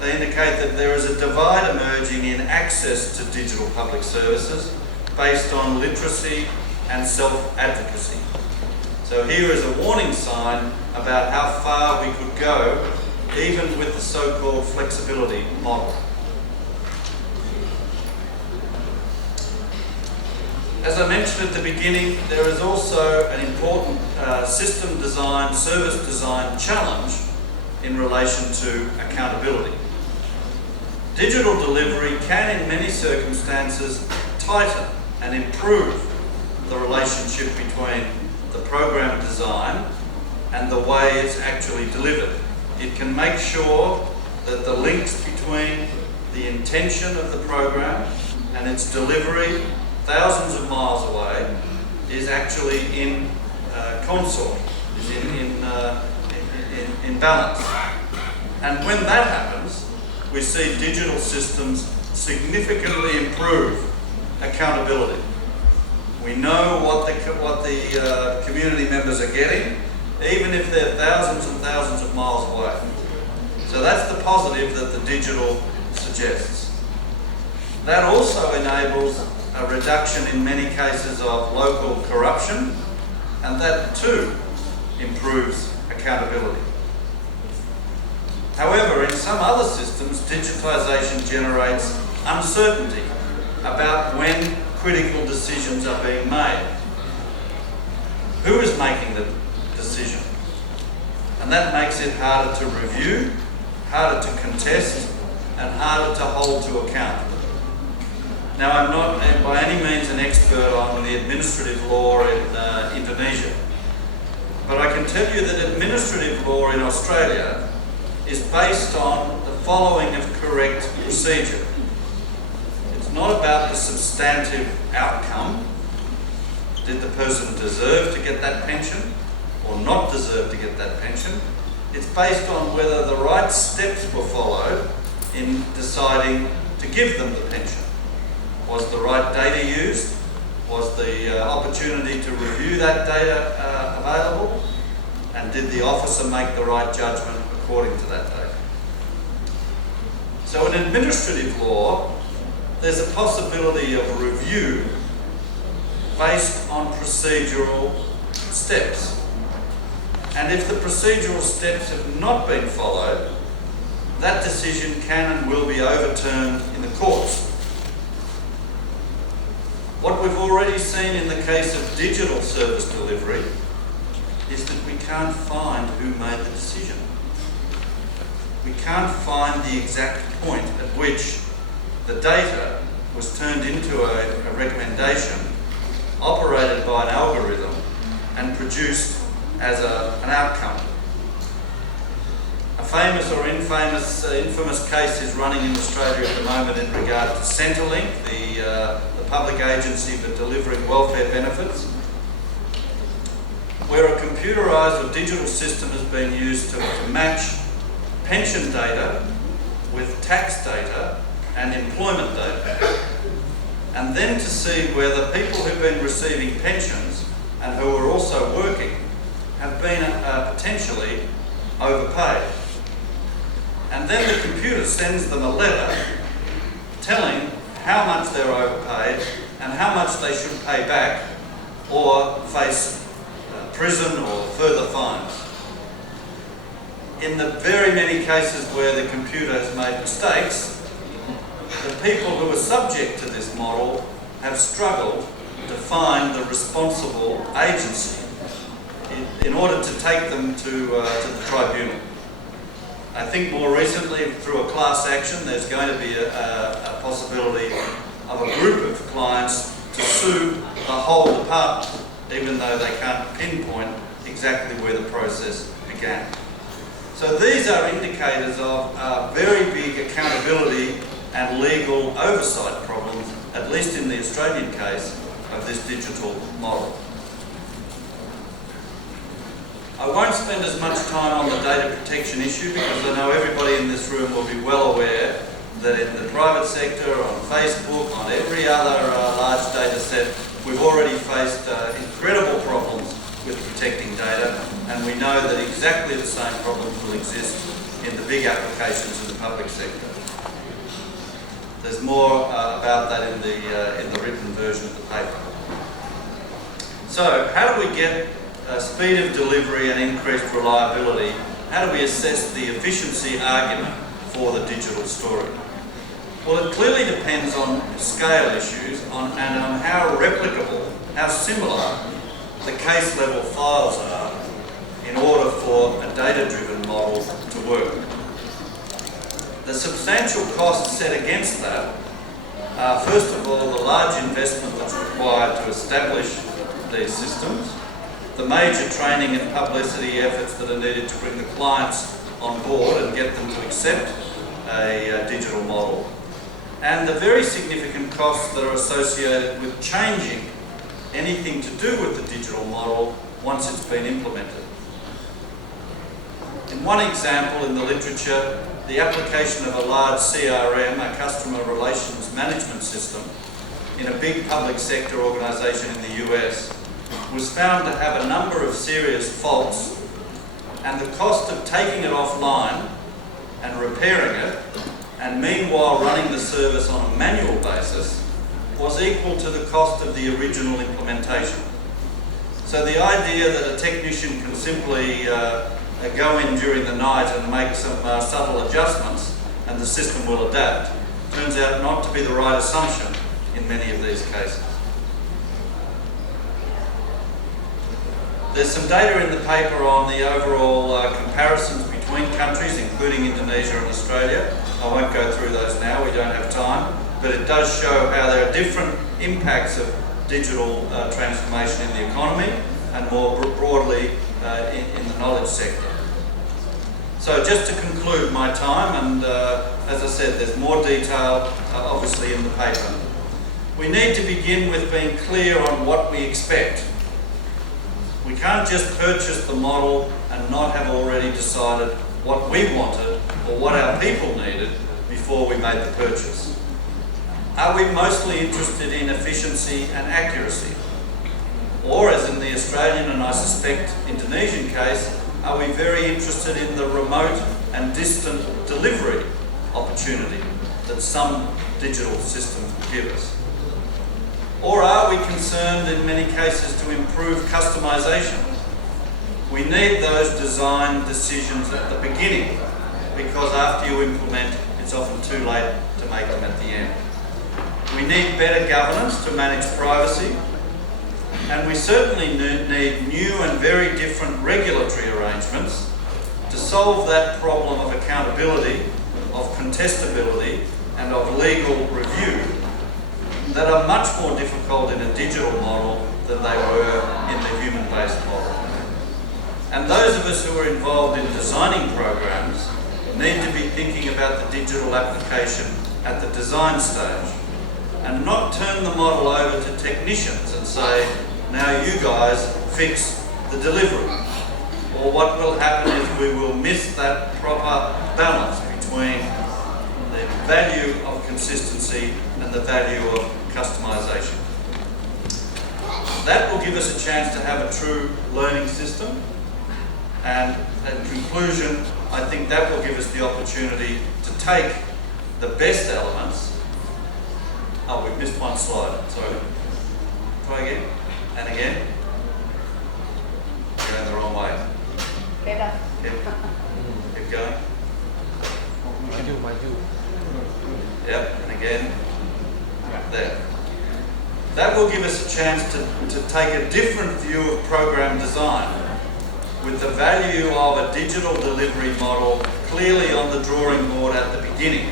they indicate that there is a divide emerging in access to digital public services based on literacy and self-advocacy. So here is a warning sign about how far we could go, even with the so-called flexibility model. As I mentioned at the beginning, there is also an important system design, service design challenge in relation to accountability. Digital delivery can, in many circumstances, tighten and improve the relationship between the program design and the way it's actually delivered. It can make sure that the links between the intention of the program and its delivery thousands of miles away is actually in consort, is in balance. And when that happens, we see digital systems significantly improve accountability. We know what the community members are getting, even if they're thousands and thousands of miles away. So that's the positive that the digital suggests. That also enables a reduction in many cases of local corruption, and that too improves accountability. However, in some other systems, digitisation generates uncertainty about when critical decisions are being made. Who is making the decision? And that makes it harder to review, harder to contest, and harder to hold to account. Now, I'm not by any means an expert on the administrative law in Indonesia, but I can tell you that administrative law in Australia is based on the following of correct procedure. It's not about the substantive outcome. Did the person deserve to get that pension or not deserve to get that pension? It's based on whether the right steps were followed in deciding to give them the pension. Was the right data used? Was the opportunity to review that data available? And did the officer make the right judgment according to that data? So in administrative law, there's a possibility of review based on procedural steps. And if the procedural steps have not been followed, that decision can and will be overturned in the courts. What we've already seen in the case of digital service delivery is that we can't find who made the decision. We can't find the exact point at which the data was turned into a recommendation operated by an algorithm and produced as an outcome. A famous or infamous case is running in Australia at the moment in regard to Centrelink, the public agency for delivering welfare benefits, where a computerised or digital system has been used to match pension data with tax data and employment data, and then to see whether people who've been receiving pensions and who are also working have been potentially overpaid. And then the computer sends them a letter telling how much they're overpaid and how much they should pay back or face prison or further fines. In the very many cases where the computer has made mistakes, the people who are subject to this model have struggled to find the responsible agency in order to take them to the tribunal. I think more recently, through a class action, there's going to be a possibility of a group of clients to sue the whole department, even though they can't pinpoint exactly where the process began. So these are indicators of very big accountability and legal oversight problems, at least in the Australian case, of this digital model. I won't spend as much time on the data protection issue because I know everybody in this room will be well aware that in the private sector, on Facebook, on every other large data set, we've already faced incredible problems with protecting data, and we know that exactly the same problems will exist in the big applications in the public sector. There's more about that in the written version of the paper. So, how do we get speed of delivery and increased reliability? How do we assess the efficiency argument for the digital story? Well, it clearly depends on scale issues and on how replicable, how similar the case level files are in order for a data-driven model to work. The substantial costs set against that are, first of all, the large investment that's required to establish these systems, the major training and publicity efforts that are needed to bring the clients on board and get them to accept a digital model, and the very significant costs that are associated with changing anything to do with the digital model once it's been implemented. In one example in the literature, the application of a large CRM, a customer relations management system, in a big public sector organisation in the US, was found to have a number of serious faults, and the cost of taking it offline and repairing it, and meanwhile running the service on a manual basis, was equal to the cost of the original implementation. So the idea that a technician can simply go in during the night and make some subtle adjustments and the system will adapt turns out not to be the right assumption in many of these cases. There's some data in the paper on the overall comparisons between countries, including Indonesia and Australia. I won't go through those now, we don't have time, but it does show how there are different impacts of digital transformation in the economy and more broadly in the knowledge sector. So just to conclude my time, and as I said, there's more detail obviously in the paper. We need to begin with being clear on what we expect. We can't just purchase the model and not have already decided what we wanted or what our people needed before we made the purchase. Are we mostly interested in efficiency and accuracy? Or, as in the Australian and I suspect Indonesian case, are we very interested in the remote and distant delivery opportunity that some digital systems will give us? Or are we concerned in many cases to improve customization? We need those design decisions at the beginning, because after you implement, it's often too late to make them at the end. We need better governance to manage privacy, and we certainly need new and very different regulatory arrangements to solve that problem of accountability, of contestability, and of legal review that are much more difficult in a digital model than they were in the human-based model. And those of us who are involved in designing programs need to be thinking about the digital application at the design stage and not turn the model over to technicians and say, now you guys fix the delivery. Or what will happen is we will miss that proper balance between the value of consistency and the value of customization. That will give us a chance to have a true learning system, and in conclusion, I think that will give us the opportunity to take the best elements. Oh, we've missed one slide, sorry. Try again, and again. You're going the wrong way. Better. Keep going. Yep, and again. There. That will give us a chance to take a different view of program design, with the value of a digital delivery model clearly on the drawing board at the beginning,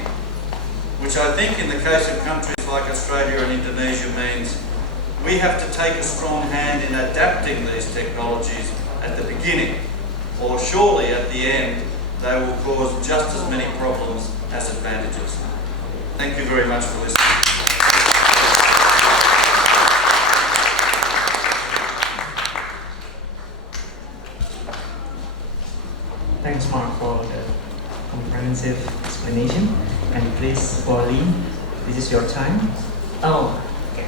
which I think in the case of countries like Australia and Indonesia means we have to take a strong hand in adapting these technologies at the beginning, or surely at the end they will cause just as many problems as advantages. Thank you very much for listening. Thanks, Mark, for the comprehensive explanation. And please, Pauline, this is your time. Oh, okay.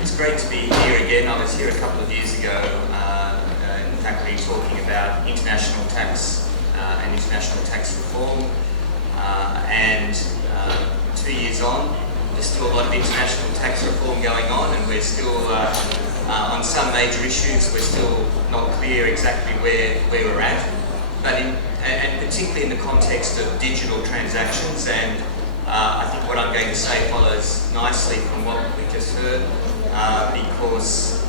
It's great to be here again. I was here a couple of years ago, in fact, talking about international tax and international tax reform. And 2 years on, there's still a lot of international tax reform going on, and we're still, on some major issues, we're still not clear exactly where we're at. But and particularly in the context of digital transactions, and I think what I'm going to say follows nicely from what we just heard, because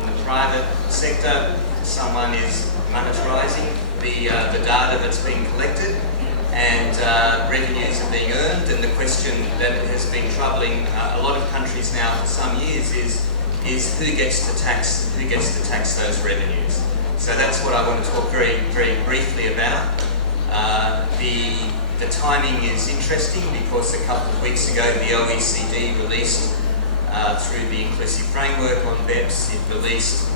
in the private sector, someone is monetarising the data that's being collected, and revenues are being earned. And the question that has been troubling a lot of countries now for some years is who gets to tax those revenues. So that's what I want to talk very, very briefly about. The timing is interesting because a couple of weeks ago the OECD released, through the Inclusive Framework on BEPS, it released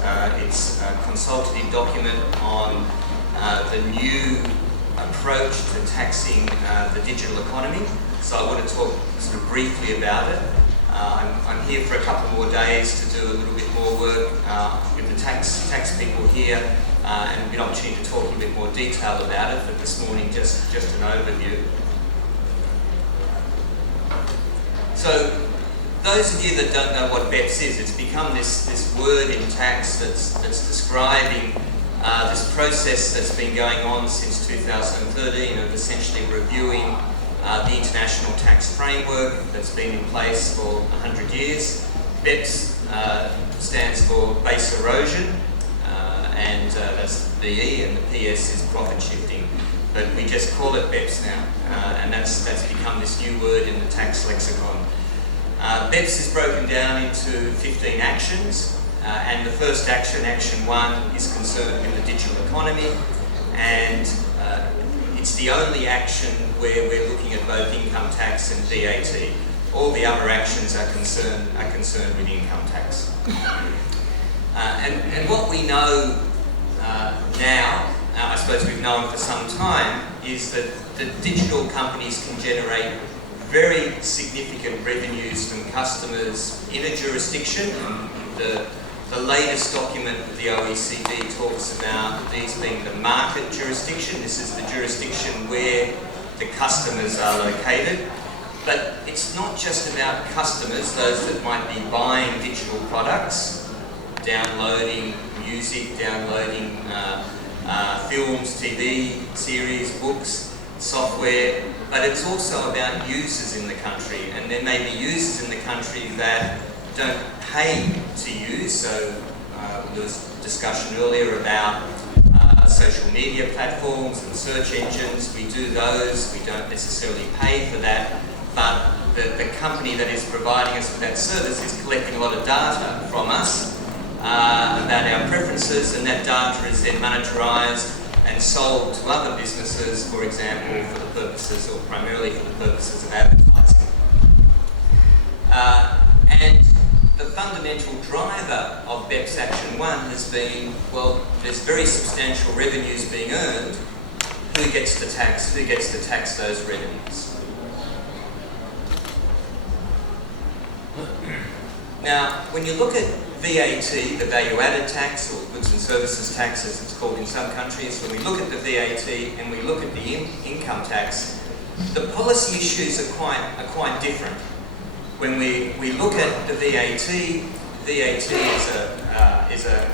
its consultative document on the new approach to taxing the digital economy. So I want to talk sort of briefly about it. I'm here for a couple more days to do a little bit more work with the tax people here and an opportunity to talk in a bit more detail about it, but this morning just an overview. So those of you that don't know what BEPS is, it's become this word in tax that's describing this process that's been going on since 2013 of essentially reviewing the international tax framework that's been in place for 100 years. BEPS stands for base erosion, and that's BE, and the PS is profit shifting. But we just call it BEPS now, and that's become this new word in the tax lexicon. BEPS is broken down into 15 actions, and the first action, Action 1, is concerned with the digital economy, and it's the only action where we're looking at both income tax and VAT. All the other actions are concerned with income tax. And what we know now, I suppose we've known for some time, is that the digital companies can generate very significant revenues from customers in a jurisdiction. The latest document of the OECD talks about these being the market jurisdiction. This is the jurisdiction where the customers are located. But it's not just about customers, those that might be buying digital products, downloading music, downloading films, TV series, books, software, but it's also about users in the country. And there may be users in the country that don't pay to use. So there was discussion earlier about social media platforms and search engines. We do those, we don't necessarily pay for that, but the company that is providing us with that service is collecting a lot of data from us about our preferences, and that data is then monetarized and sold to other businesses, for example, for the purposes, or primarily for the purposes of advertising. And the fundamental driver of BEPS Action 1 has been, well, there's very substantial revenues being earned. Who gets to tax? Who gets to tax those revenues? Now, when you look at VAT, the value-added tax, or goods and services tax as it's called in some countries, when we look at the VAT and we look at the income tax, the policy issues are quite different. When we look at the VAT is a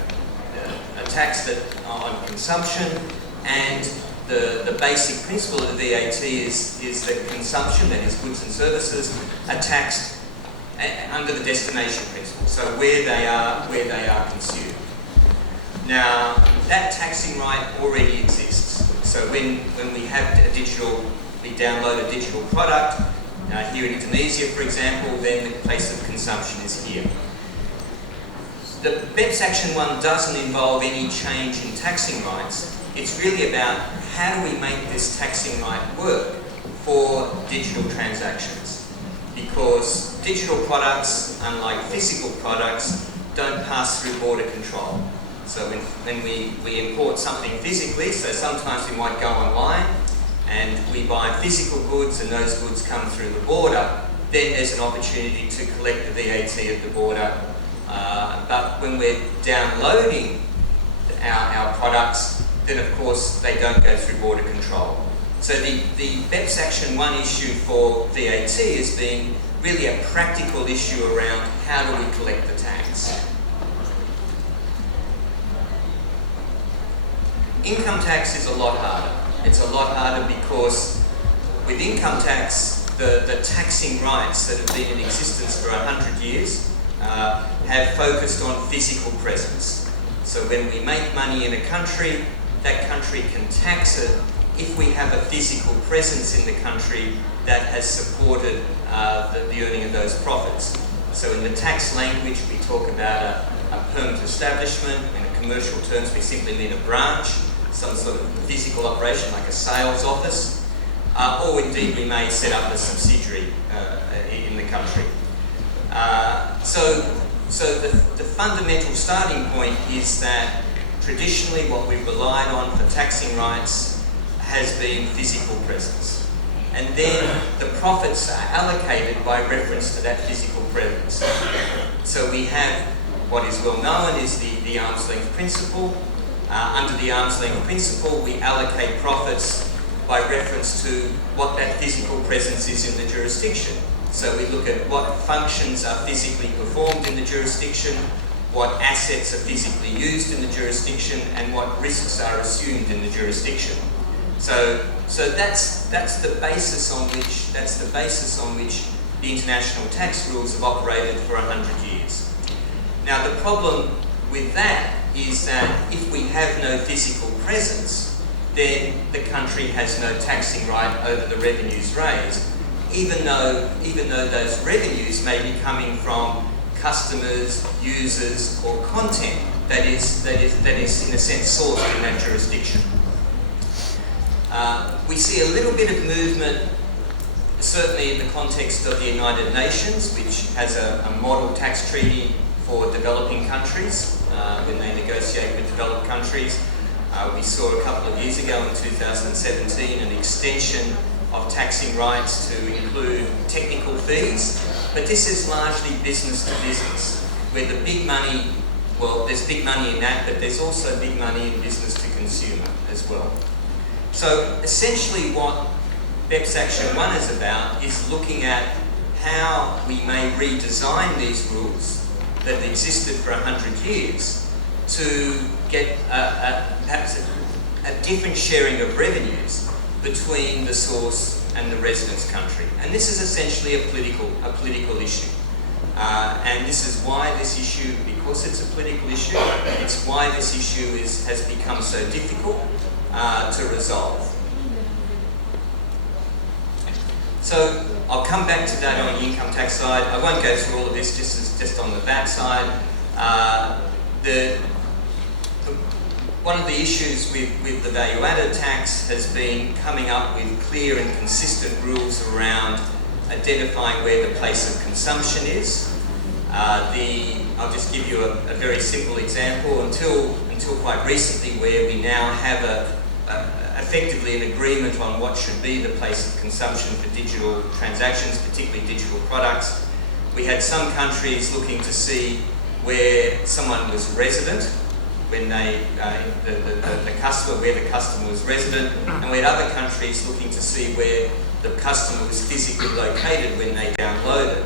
tax that on consumption, and the basic principle of the VAT is that consumption, that is goods and services, are taxed under the destination principle, so where they are consumed. Now, that taxing right already exists. So when we have we download a digital product, here in Indonesia, for example, then the place of consumption is here. The BEPS Action 1 doesn't involve any change in taxing rights. It's really about how do we make this taxing right work for digital transactions. Because digital products, unlike physical products, don't pass through border control. So when we import something physically, so sometimes we might go online and we buy physical goods and those goods come through the border, then there's an opportunity to collect the VAT at the border. But when we're downloading our products, then of course they don't go through border control. So the BEPS Action 1 issue for VAT has been really a practical issue around how do we collect the tax. Income tax is a lot harder. It's a lot harder because with income tax, the taxing rights that have been in existence for 100 years have focused on physical presence. So when we make money in a country, that country can tax it if we have a physical presence in the country that has supported the earning of those profits. So in the tax language, we talk about a permanent establishment. In commercial terms, we simply mean a branch, some sort of physical operation like a sales office, or indeed we may set up a subsidiary in the country. So the fundamental starting point is that traditionally what we've relied on for taxing rights has been physical presence. and then the profits are allocated by reference to that physical presence. So we have what is well known is the arm's length principle. Under the arm's length principle, we allocate profits by reference to what that physical presence is in the jurisdiction. So we look at what functions are physically performed in the jurisdiction, what assets are physically used in the jurisdiction, and what risks are assumed in the jurisdiction. So that's the basis on which the international tax rules have operated for 100 years. Now the problem with that is that if we have no physical presence, then the country has no taxing right over the revenues raised, even though those revenues may be coming from customers, users, or content that is in a sense sourced in that jurisdiction. We see a little bit of movement, certainly in the context of the United Nations, which has a model tax treaty for developing countries when they negotiate with developed countries. We saw a couple of years ago in 2017 an extension of taxing rights to include technical fees, but this is largely business to business, where the big money, well, there's big money in that, but there's also big money in business to consumer as well. So essentially what BEPS Action 1 is about is looking at how we may redesign these rules that existed for 100 years to get perhaps a different sharing of revenues between the source and the residence country. And this is essentially a political issue. And this is why this issue, because it's a political issue, it's why this issue has become so difficult to resolve. So I'll come back to that on the income tax side. I won't go through all of this, just on the VAT side. One of the issues with the value-added tax has been coming up with clear and consistent rules around identifying where the place of consumption is. I'll just give you a very simple example. Until quite recently, where we now have effectively an agreement on what should be the place of consumption for digital transactions, particularly digital products. We had some countries looking to see where someone was resident, when they, the customer was resident, and we had other countries looking to see where the customer was physically located when they downloaded.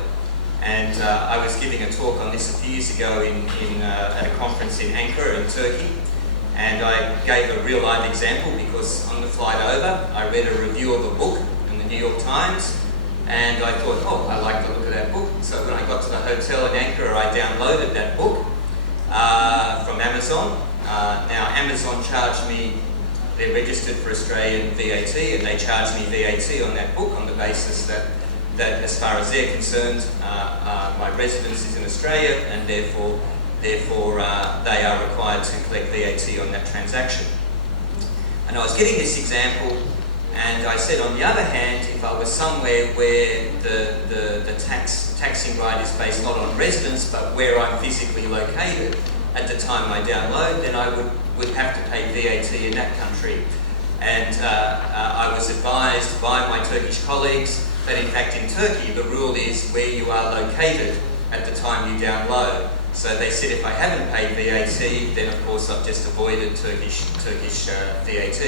And I was giving a talk on this a few years ago at a conference in Ankara in Turkey, and I gave a real life example because on the flight over, I read a review of a book in the New York Times, and I thought, oh, I like the look of that book. So when I got to the hotel in Ankara, I downloaded that book from Amazon. Now Amazon charged me, they're registered for Australian VAT, and they charged me VAT on that book on the basis that as far as they're concerned, my residence is in Australia, and therefore they are required to collect VAT on that transaction. And I was giving this example, and I said, on the other hand, if I was somewhere where the taxing right is based not on residence, but where I'm physically located at the time I download, then I would have to pay VAT in that country. And I was advised by my Turkish colleagues that in fact in Turkey the rule is where you are located at the time you download. So they said if I haven't paid VAT, then of course I've just avoided Turkish VAT,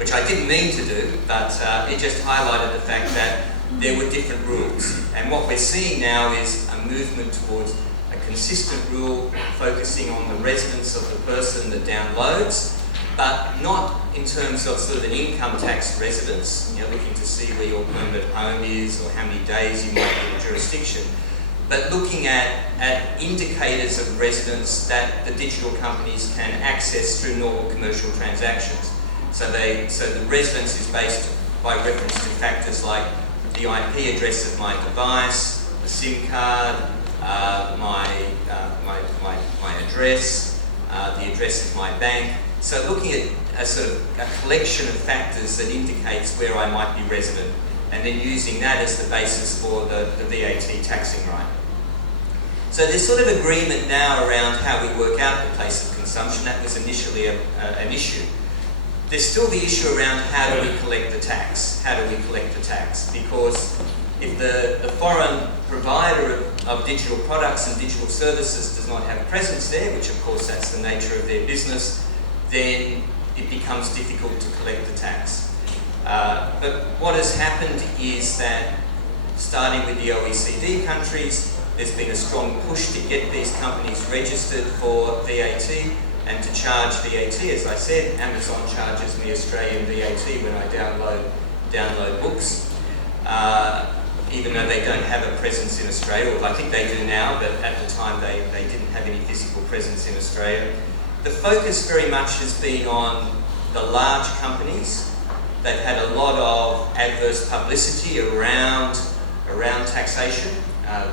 which I didn't mean to do, but it just highlighted the fact that there were different rules. And what we're seeing now is a movement towards a consistent rule focusing on the residence of the person that downloads, but not in terms of sort of an income tax residence, you know, looking to see where your permanent home is or how many days you might be in a jurisdiction, but looking at indicators of residence that the digital companies can access through normal commercial transactions. So the residence is based by reference to factors like the IP address of my device, the SIM card, my address, the address of my bank. So looking at a sort of a collection of factors that indicates where I might be resident, and then using that as the basis for the VAT taxing right. So there's sort of agreement now around how we work out the place of consumption. That was initially an issue. there's still the issue around how do we collect the tax? How do we collect the tax? Because if the foreign provider of digital products and digital services does not have a presence there, which of course that's the nature of their business, then it becomes difficult to collect the tax. But what has happened is that starting with the OECD countries, there's been a strong push to get these companies registered for VAT and to charge VAT. As I said, Amazon charges me Australian VAT when I download books, even though they don't have a presence in Australia. Well, I think they do now, but at the time they didn't have any physical presence in Australia. The focus very much has been on the large companies. They've had a lot of adverse publicity around taxation.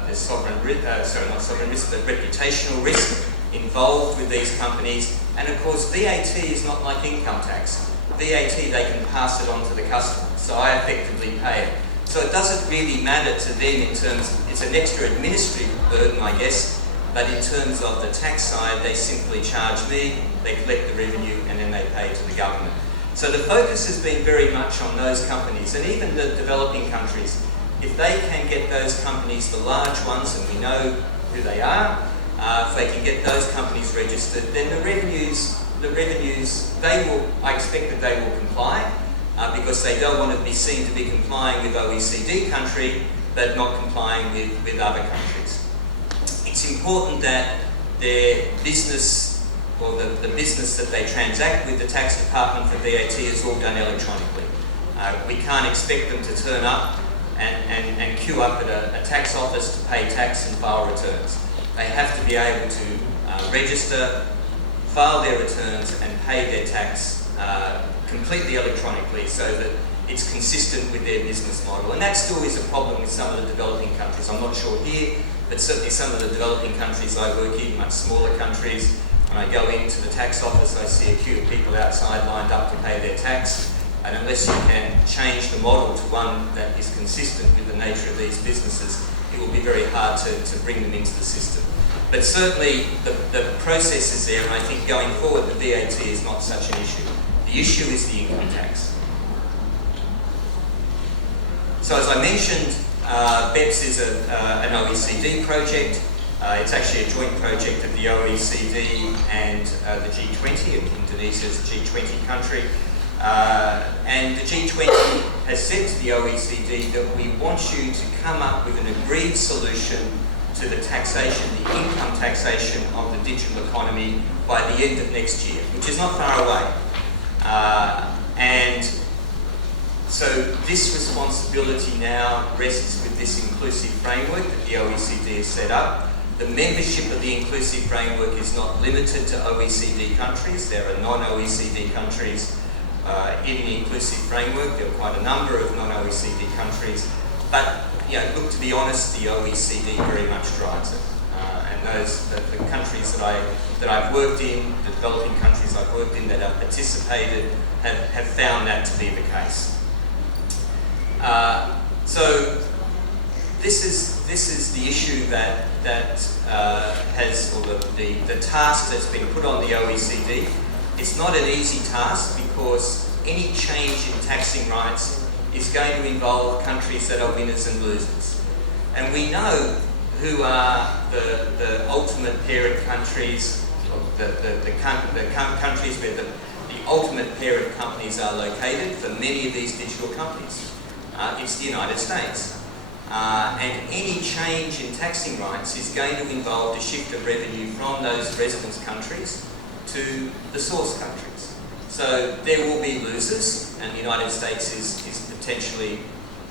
There's sovereign risk, not sovereign risk, but reputational risk involved with these companies. And of course, VAT is not like income tax. VAT, they can pass it on to the customer, so I effectively pay it. So it doesn't really matter to them in terms of, it's an extra administrative burden, I guess, but in terms of the tax side, they simply charge me, they collect the revenue, and then they pay to the government. So the focus has been very much on those companies, and even the developing countries. If they can get those companies, the large ones, and we know who they are, if they can get those companies registered, then the revenues, I expect that they will comply, because they don't want to be seen to be complying with OECD country, but not complying with other countries. It's important that their business, or the business that they transact with the tax department for VAT is all done electronically. We can't expect them to turn up and queue up at a tax office to pay tax and file returns. They have to be able to register, file their returns and pay their tax completely electronically so that it's consistent with their business model. And that still is a problem with some of the developing countries. I'm not sure here, but certainly some of the developing countries I work in, much smaller countries, when I go into the tax office, I see a queue of people outside lined up to pay their tax. And unless you can change the model to one that is consistent with the nature of these businesses, it will be very hard to bring them into the system. But certainly the process is there, and I think going forward the VAT is not such an issue. The issue is the income tax. So as I mentioned, BEPS is an OECD project. It's actually a joint project of the OECD and the G20. Indonesia is a G20 country. And the G20 has said to the OECD that we want you to come up with an agreed solution to the taxation, the income taxation of the digital economy by the end of next year, which is not far away. And so this responsibility now rests with this inclusive framework that the OECD has set up. The membership of the inclusive framework is not limited to OECD countries. There are non-OECD countries in the inclusive framework. There are quite a number of non-OECD countries. But look, to be honest, the OECD very much drives it. And the countries that I've worked in, the developing countries I've worked in that have participated, have found that to be the case. So this is the issue that has, or the task that's been put on the OECD. It's not an easy task because any change in taxing rights is going to involve countries that are winners and losers. And we know who are the ultimate parent countries, the countries where the ultimate parent companies are located for many of these digital companies. It's the United States. And any change in taxing rights is going to involve a shift of revenue from those residence countries to the source countries. So there will be losers, and the United States is potentially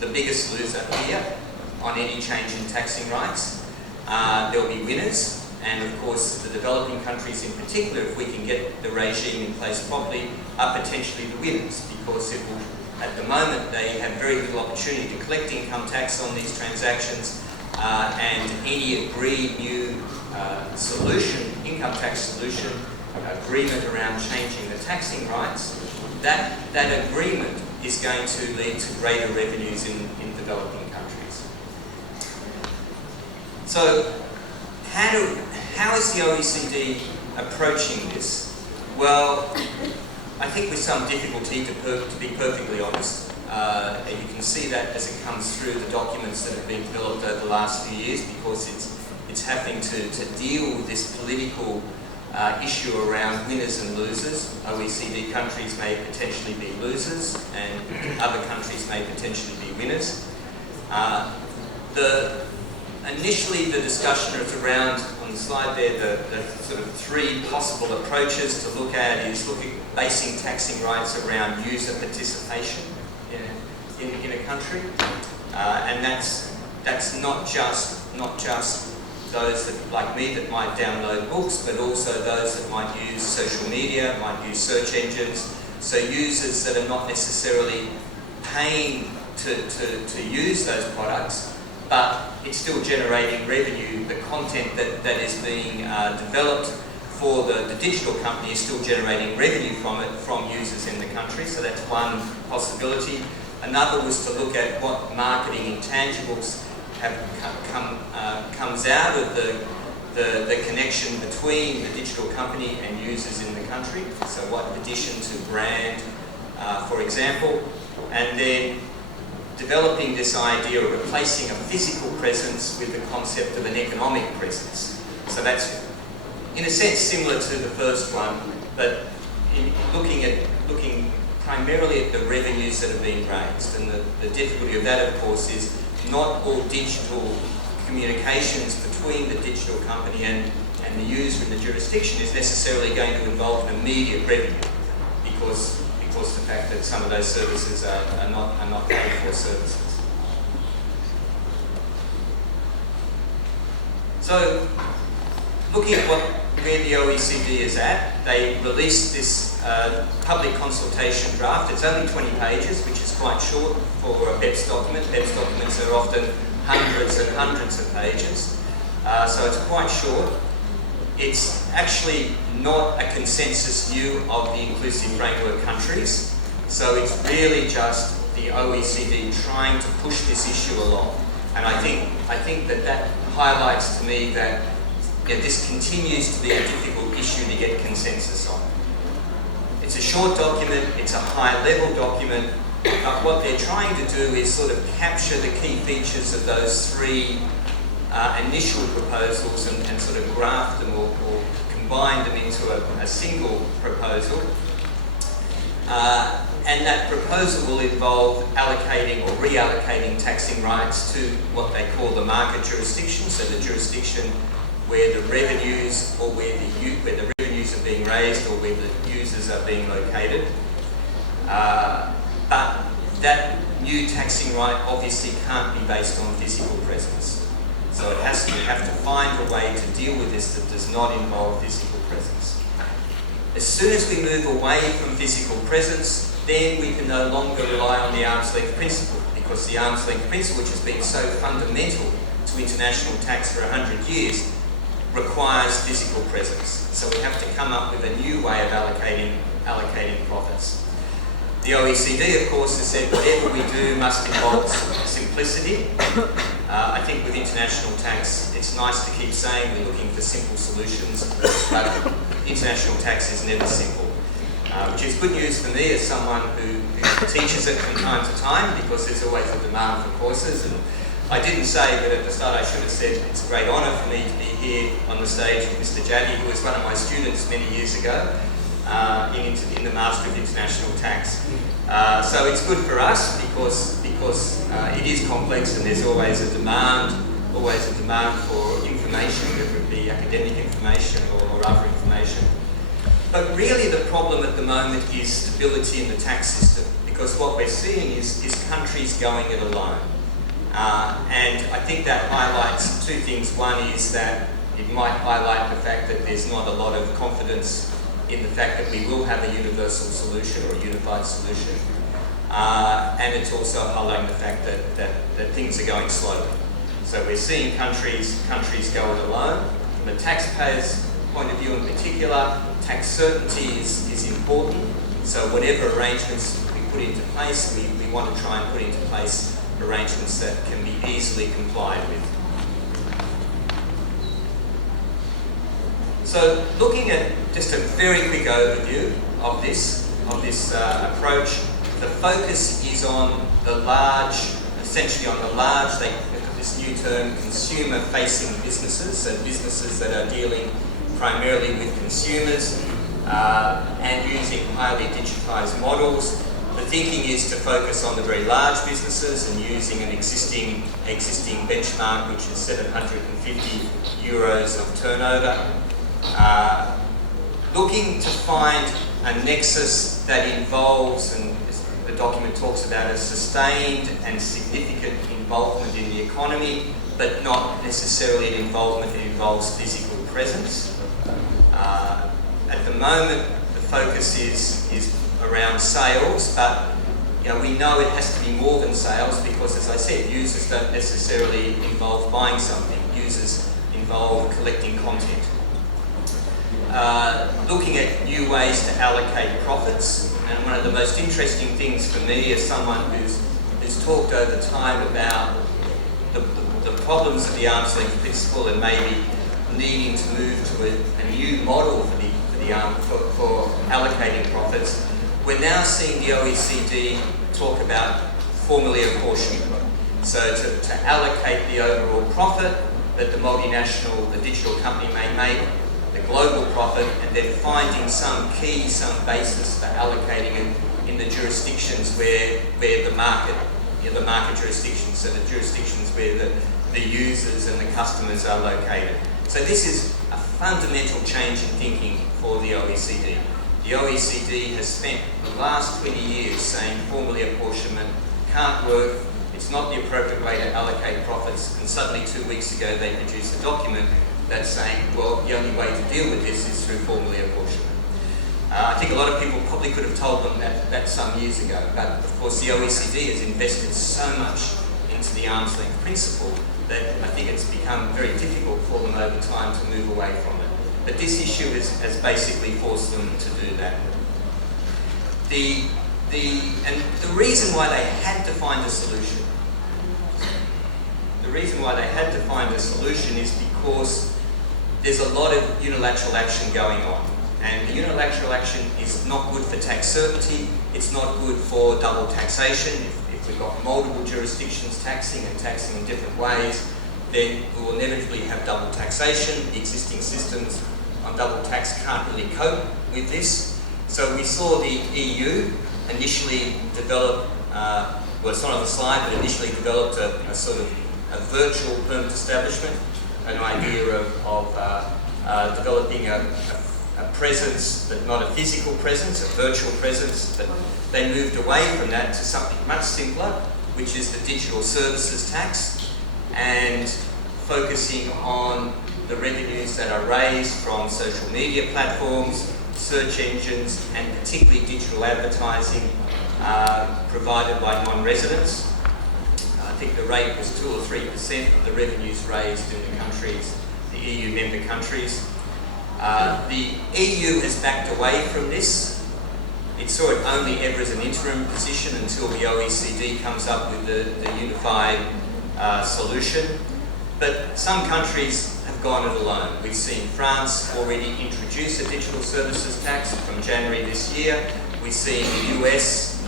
the biggest loser here on any change in taxing rights. There will be winners, and of course the developing countries in particular, if we can get the regime in place properly, are potentially the winners, because it will, at the moment they have very little opportunity to collect income tax on these transactions, and any agreed new solution, income tax solution, agreement around changing the taxing rights, that agreement is going to lead to greater revenues in developing countries. So how is the OECD approaching this? Well, I think with some difficulty, to be perfectly honest. And you can see that as it comes through the documents that have been developed over the last few years, because it's having to deal with this political issue around winners and losers. OECD countries may potentially be losers and other countries may potentially be winners. Initially the discussion is around, on the slide there, the sort of three possible approaches to look at is basing taxing rights around user participation in a country. And that's not just those that, like me, that might download books, but also those that might use social media, might use search engines. So users that are not necessarily paying to use those products, but it's still generating revenue. The content that is being developed for the digital company is still generating revenue from it, from users in the country. So that's one possibility. Another was to look at what marketing intangibles comes out of the connection between the digital company and users in the country. So what addition to brand, for example, and then developing this idea of replacing a physical presence with the concept of an economic presence. So that's, in a sense, similar to the first one, but looking primarily at the revenues that are being raised. And the difficulty of that, of course, is not all digital communications between the digital company and the user in the jurisdiction is necessarily going to involve an immediate revenue, because the fact that some of those services are not paid for services. So, looking at where the OECD is at, they released this public consultation draft. It's only 20 pages, which is quite short for a BEPS document. BEPS documents are often hundreds and hundreds of pages, so it's quite short. It's actually not a consensus view of the inclusive framework countries, so it's really just the OECD trying to push this issue along. And I think that highlights to me that this continues to be a difficult issue to get consensus on. It's a short document, it's a high-level document, but what they're trying to do is sort of capture the key features of those three initial proposals and sort of graft them or combine them into a single proposal. And that proposal will involve allocating or reallocating taxing rights to what they call the market jurisdiction, so the jurisdiction where the revenues or where the revenues are being raised or where the users are being located. But that new taxing right obviously can't be based on physical presence. So you have to find a way to deal with this that does not involve physical presence. As soon as we move away from physical presence, then we can no longer rely on the arm's length principle, because the arm's length principle, which has been so fundamental to international tax for 100 years, requires physical presence. So we have to come up with a new way of allocating profits. The OECD, of course, has said whatever we do must involve simplicity. I think with international tax, it's nice to keep saying we're looking for simple solutions, but international tax is never simple. Which is good news for me as someone who teaches it from time to time, because there's always a demand for courses. And I didn't say, but at the start I should have said it's a great honour for me to be here on the stage with Mr. Jati, who was one of my students many years ago in the Master of International Tax. So it's good for us because it is complex and there's always a demand for information, whether it be academic information or other information. But really the problem at the moment is stability in the tax system, because what we're seeing is countries going it alone. And I think that highlights two things. One is that it might highlight the fact that there's not a lot of confidence in the fact that we will have a universal solution or a unified solution. And it's also highlighting the fact that things are going slowly. So we're seeing countries go it alone. From a taxpayer's point of view in particular, tax certainty is important. So whatever arrangements we put into place, we want to try and put into place arrangements that can be easily complied with. So looking at just a very quick overview of this, approach. The focus is on the large, essentially on the large, they put this new term, consumer-facing businesses, so businesses that are dealing primarily with consumers and using highly digitized models. The thinking is to focus on the very large businesses and using an existing benchmark, which is 750 euros of turnover. Looking to find a nexus that involves, and the document talks about a sustained and significant involvement in the economy, but not necessarily an involvement that involves physical presence. At the moment, the focus is around sales, but we know it has to be more than sales because, as I said, users don't necessarily involve buying something. Users involve collecting content. Looking at new ways to allocate profits, and one of the most interesting things for me as someone who's talked over time about the problems of the arm's length principle and maybe needing to move to a new model for allocating profits, we're now seeing the OECD talk about formally apportionment. So to allocate the overall profit that the multinational, the digital company may make, the global profit, and then finding some basis for allocating it in the jurisdictions where the market jurisdictions, so the jurisdictions where the users and the customers are located. So this is a fundamental change in thinking for the OECD. The OECD has spent the last 20 years saying formally apportionment can't work, it's not the appropriate way to allocate profits, and suddenly 2 weeks ago they produced a document that's saying, well, the only way to deal with this is through formally apportionment. I think a lot of people probably could have told them that some years ago, but of course the OECD has invested so much into the arm's length principle that I think it's become very difficult for them over time to move away from it. But this issue has basically forced them to do that. And the reason why they had to find a solution, is because there's a lot of unilateral action going on. And the unilateral action is not good for tax certainty, it's not good for double taxation. If we've got multiple jurisdictions taxing in different ways, then we will inevitably have double taxation. The existing systems on double tax can't really cope with this. So we saw the EU initially develop, well, it's not on the slide, but initially developed a sort of a virtual permanent establishment, an idea of developing a presence, but not a physical presence, a virtual presence. But they moved away from that to something much simpler, which is the digital services tax, and focusing on the revenues that are raised from social media platforms, search engines, and particularly digital advertising provided by non-residents. I think the rate was 2 or 3% of the revenues raised in the countries, the EU member countries. The EU has backed away from this. It saw it only ever as an interim position until the OECD comes up with the unified solution. But some countries have gone it alone. We've seen France already introduce a digital services tax from January this year. We've seen the US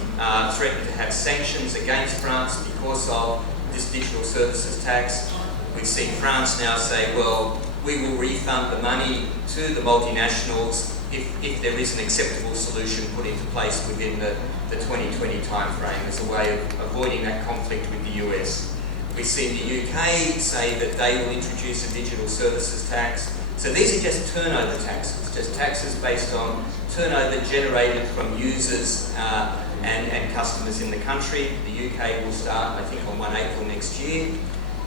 threaten to have sanctions against France because of this digital services tax. We've seen France now say, well, we will refund the money to the multinationals if there is an acceptable solution put into place within the 2020 timeframe as a way of avoiding that conflict with the US. We've seen the UK say that they will introduce a digital services tax. So these are just turnover taxes, just taxes based on turnover generated from users and customers in the country. The UK will start, I think, on 1 April next year.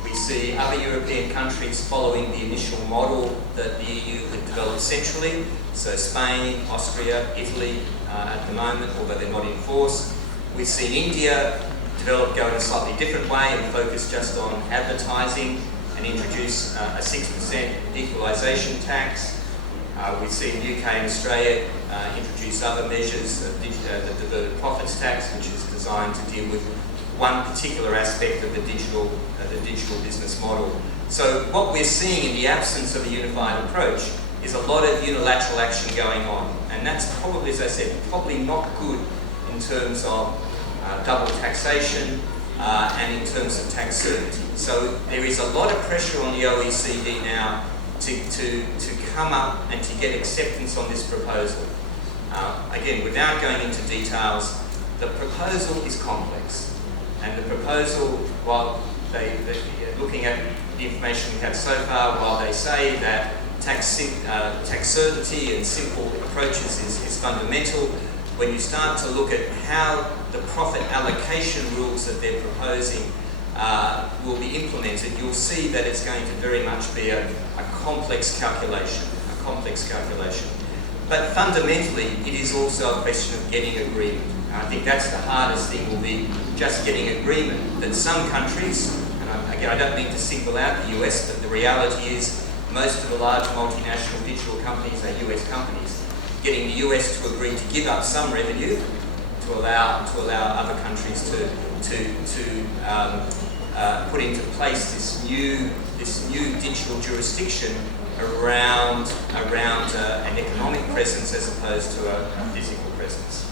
We see other European countries following the initial model that the EU had developed centrally. So Spain, Austria, Italy at the moment, although they're not in force. We've seen India go in a slightly different way and focus just on advertising and introduce a 6% equalisation tax. We've seen UK and Australia introduce other measures, the diverted profits tax, which is designed to deal with one particular aspect of the digital business model. So what we're seeing in the absence of a unified approach is a lot of unilateral action going on, and that's probably, as I said, probably not good in terms of double taxation and in terms of tax certainty. So there is a lot of pressure on the OECD now to come up and to get acceptance on this proposal. Again, without going into details, the proposal is complex, and the proposal, while looking at the information we have so far, while they say that tax certainty and simple approaches is fundamental, when you start to look at how the profit allocation rules that they're proposing will be implemented, you'll see that it's going to very much be a complex calculation, But fundamentally, it is also a question of getting agreement. And I think that's the hardest thing, will be just getting agreement that some countries, and again, I don't mean to single out the US, but the reality is most of the large multinational digital companies are US companies. Getting the US to agree to give up some revenue to allow other countries to put into place this new digital jurisdiction around an economic presence as opposed to a physical presence.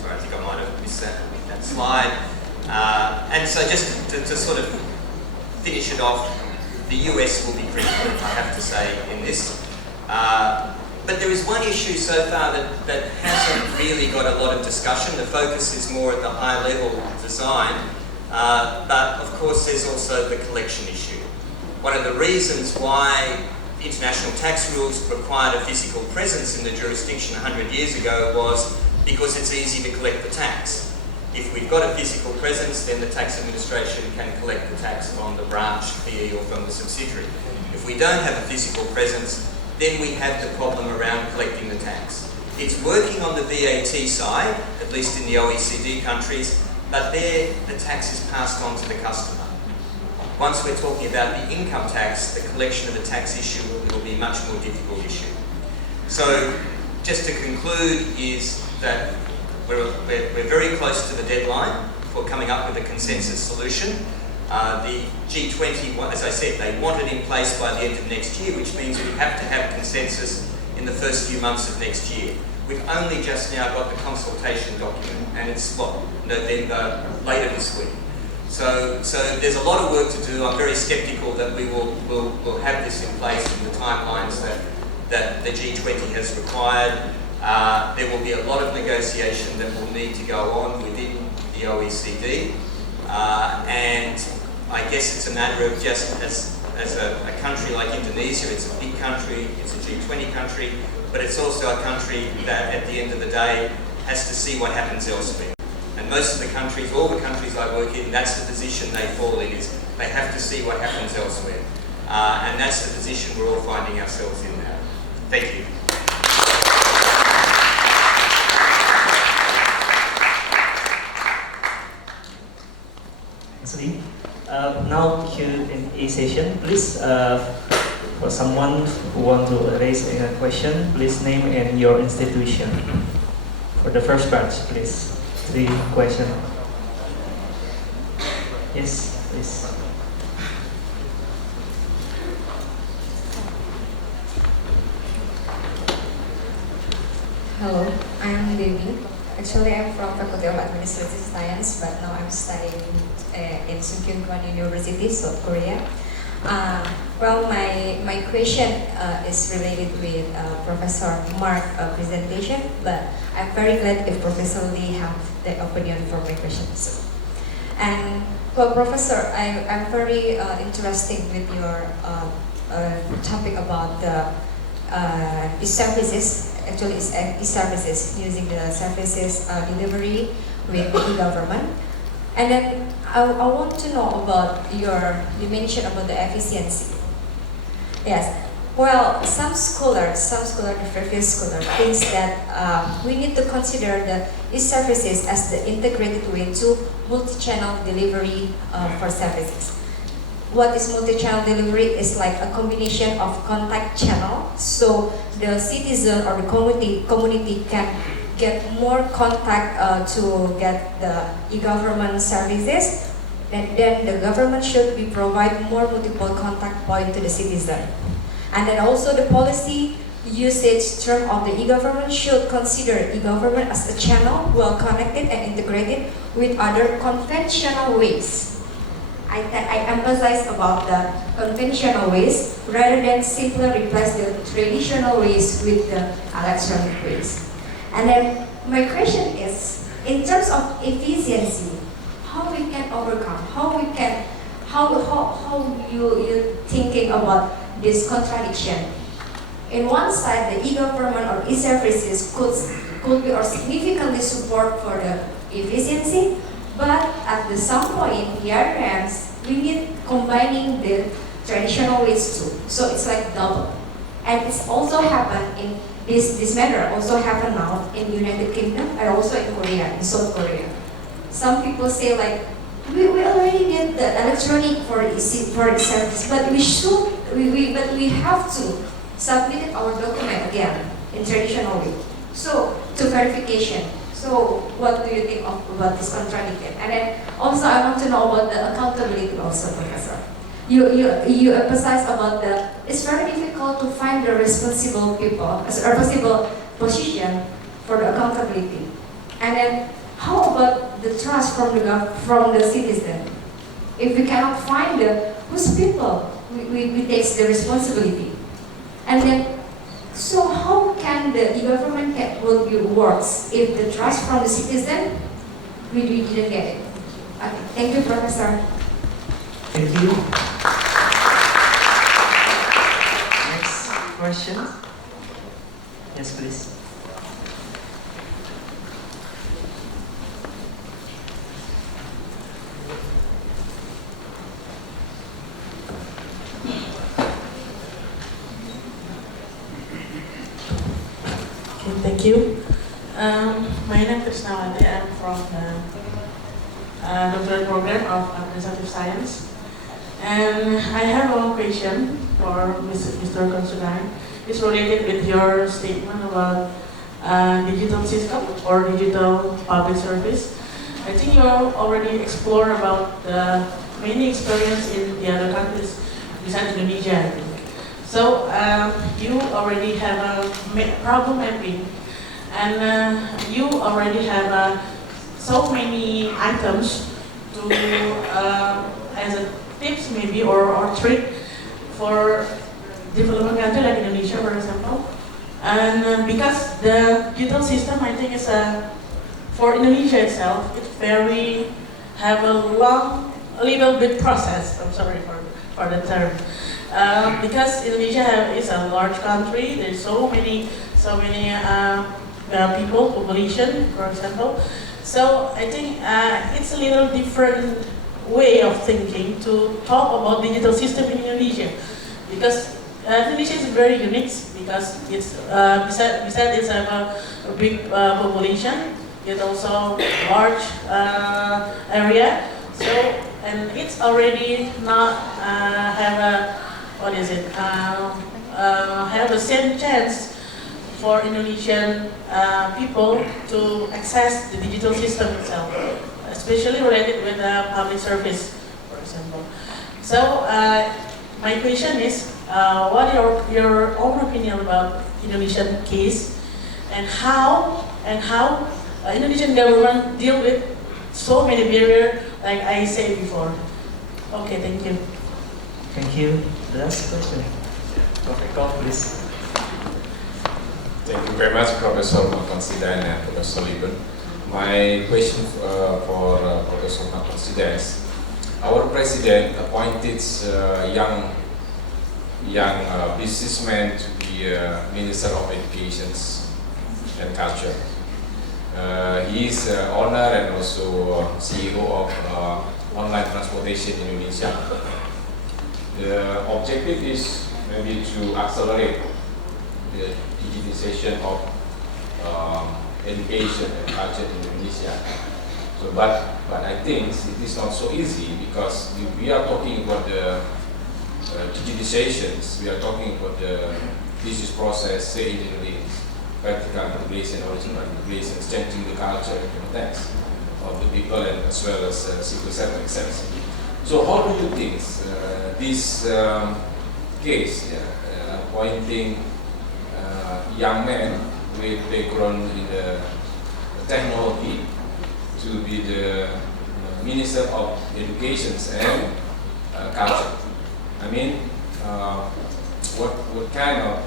Sorry, I think I might have missed that slide. And so just to sort of finish it off, the US will be critical, I have to say, in this. But there is one issue so far that hasn't really got a lot of discussion. The focus is more at the high level design. But of course there's also the collection issue. One of the reasons why international tax rules required a physical presence in the jurisdiction 100 years ago was because it's easy to collect the tax. If we've got a physical presence, then the tax administration can collect the tax from the branch, PE, or from the subsidiary. If we don't have a physical presence, then we have the problem around collecting the tax. It's working on the VAT side, at least in the OECD countries, but there the tax is passed on to the customer. Once we're talking about the income tax, the collection of the tax issue will be a much more difficult issue. So, just to conclude, is that we're very close to the deadline for coming up with a consensus solution. The G20, as I said, they want it in place by the end of next year, which means we have to have consensus in the first few months of next year. We've only just now got the consultation document, and it's November, later this week. So there's a lot of work to do. I'm very sceptical that we will have this in place in the timelines that the G20 has required. There will be a lot of negotiation that will need to go on within the OECD, and I guess it's a matter of just as a country like Indonesia, it's a big country, it's a G20 country, but it's also a country that at the end of the day has to see what happens elsewhere. And most of the countries, all the countries I work in, that's the position they fall in, is they have to see what happens elsewhere. And that's the position we're all finding ourselves in now. Thank you. Now Q&A session, please. For someone who want to raise a question, please name and your institution. For the first batch, please. 3 questions. Yes, please. Hello, I'm Devi. Actually, I'm from Faculty of Administrasi Science, but now I'm studying in Sungkyunkwan University, South Korea. Well, my question is related with Professor Mark's presentation, but I'm very glad if Professor Lee have the opinion for my questions. And well, Professor, I'm very interested with your topic about the e-services. Actually, it's e-services, using the services delivery with the government. And then I want to know about you mentioned about the efficiency. Yes. Well, some scholars, the previous scholar, thinks that we need to consider the e-services as the integrated way to multi-channel delivery for services. What is multi-channel delivery is like a combination of contact channel, so the citizen or the community can get more contact to get the e-government services, and then the government should be provide more multiple contact point to the citizen. And then also the policy usage term of the e-government should consider e-government as a channel well connected and integrated with other conventional ways. I emphasize about the conventional ways rather than simply replace the traditional ways with the electronic ways. And then my question is, in terms of efficiency, how we can overcome, how you thinking about this contradiction? In one side, the e-government or e-services could be or significantly support for the efficiency, but at some point, the other hand, we need combining the traditional ways too. So it's like double. And it's also happened in this matter also happen now in United Kingdom and also in Korea, in South Korea. Some people say like, we already did the electronic for e-service, but we have to submit our document again in traditional way. So to verification. So what do you think about this contradiction? And then also I want to know about the accountability also, Professor. You emphasize about it's very difficult to find the responsible people, responsible position for the accountability. And then how about the trust from the citizen? If we cannot find whose people we take the responsibility. And then so how can the e-government works if the trust from the citizen we didn't get it? Okay. Thank you, Professor. Thank you. Next question. Yes, please. Thank you. My name is Nawati. I'm from the doctorate program of Administrative Science. And I have one question for Mr. Considine. It's related with your statement about digital system or digital public service. I think you already explored about the many experience in the other countries besides Indonesia, I think. So you already have a problem mapping, and you already have so many items to as a tips maybe or trick for development country like Indonesia, for example. And because the digital system, I think is for Indonesia itself, it's very have a little bit process. I'm sorry for the term. Because Indonesia is a large country, there's so many people, population, for example. So I think it's a little different way of thinking to talk about digital system in Indonesia, because Indonesia is very unique because it's besides it's a big population, it's also large area. So and it's already not have a have the same chance for Indonesian people to access the digital system itself, especially related with public service, for example. So my question is, what your own opinion about Indonesian case, and how Indonesian government deal with so many barriers, like I said before. Okay, thank you. Thank you. The last question. Prof, please. Thank you very much, Professor Considine and Professor Lieben. My question for Professor Considine is, our president appointed young businessman to be Minister of Education and Culture. He is owner and also CEO of Online Transportation Indonesia. The objective is maybe to accelerate the digitization of education and culture in Indonesia. So, but I think it is not so easy, because we are talking about the digitizations. We are talking about the business process, say in practical integration, original integration, changing the culture and context of the people, and as well as civil servants. So how do you think this case appointing young men with background in the technology to be the Minister of Education and Culture. I mean, what kind of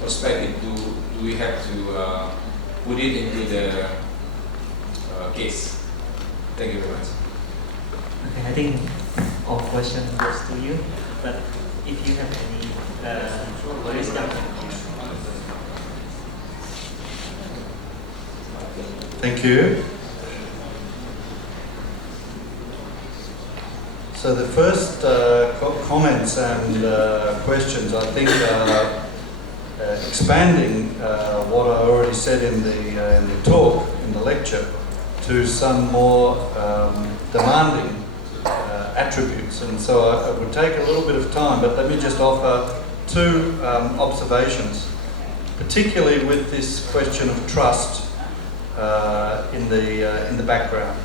perspective do we have to put it into the case? Thank you very much. Okay, I think all question goes to you, but if you have any worries, Thank you. So the first comments and questions, I think, expanding what I already said in the talk, in the lecture, to some more demanding attributes. And so it would take a little bit of time, but let me just offer two observations, particularly with this question of trust in the background.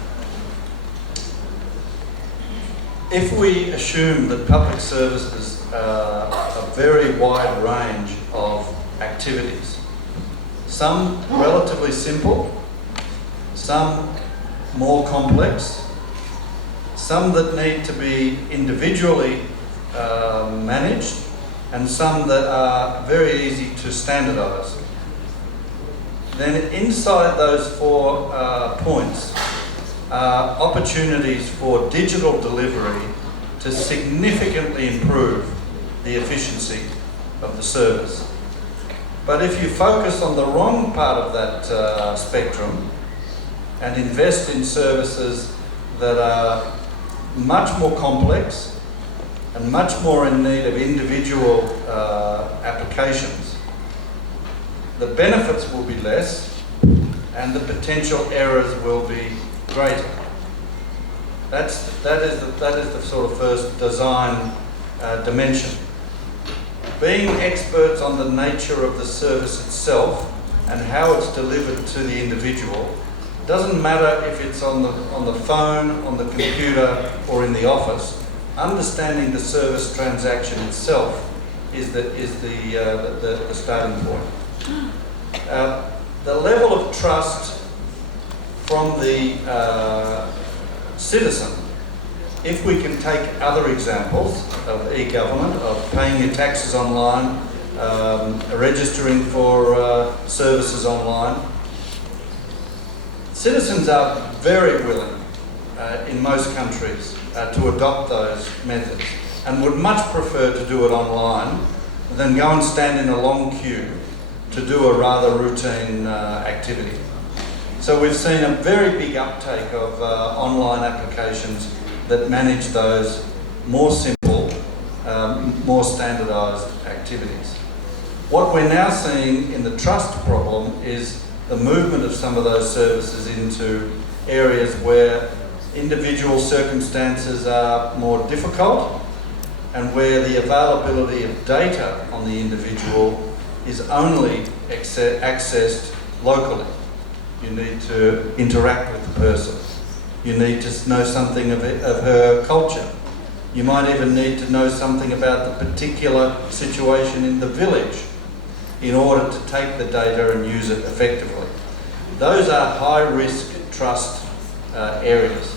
If we assume that public services are a very wide range of activities, some relatively simple, some more complex, some that need to be individually managed, and some that are very easy to standardise, then inside those 4 points are opportunities for digital delivery to significantly improve the efficiency of the service. But if you focus on the wrong part of that spectrum and invest in services that are much more complex and much more in need of individual applications, the benefits will be less and the potential errors will be greater. That is the sort of first design dimension. Being experts on the nature of the service itself and how it's delivered to the individual doesn't matter if it's on the phone, on the computer, or in the office. Understanding the service transaction itself is the starting point. The level of trust from the citizen, if we can take other examples of e-government, of paying your taxes online, registering for services online, citizens are very willing in most countries to adopt those methods and would much prefer to do it online than go and stand in a long queue to do a rather routine activity. So we've seen a very big uptake of online applications that manage those more simple, more standardised activities. What we're now seeing in the trust problem is the movement of some of those services into areas where individual circumstances are more difficult and where the availability of data on the individual is only accessed locally. You need to interact with the person. You need to know something of her culture. You might even need to know something about the particular situation in the village in order to take the data and use it effectively. Those are high-risk trust areas.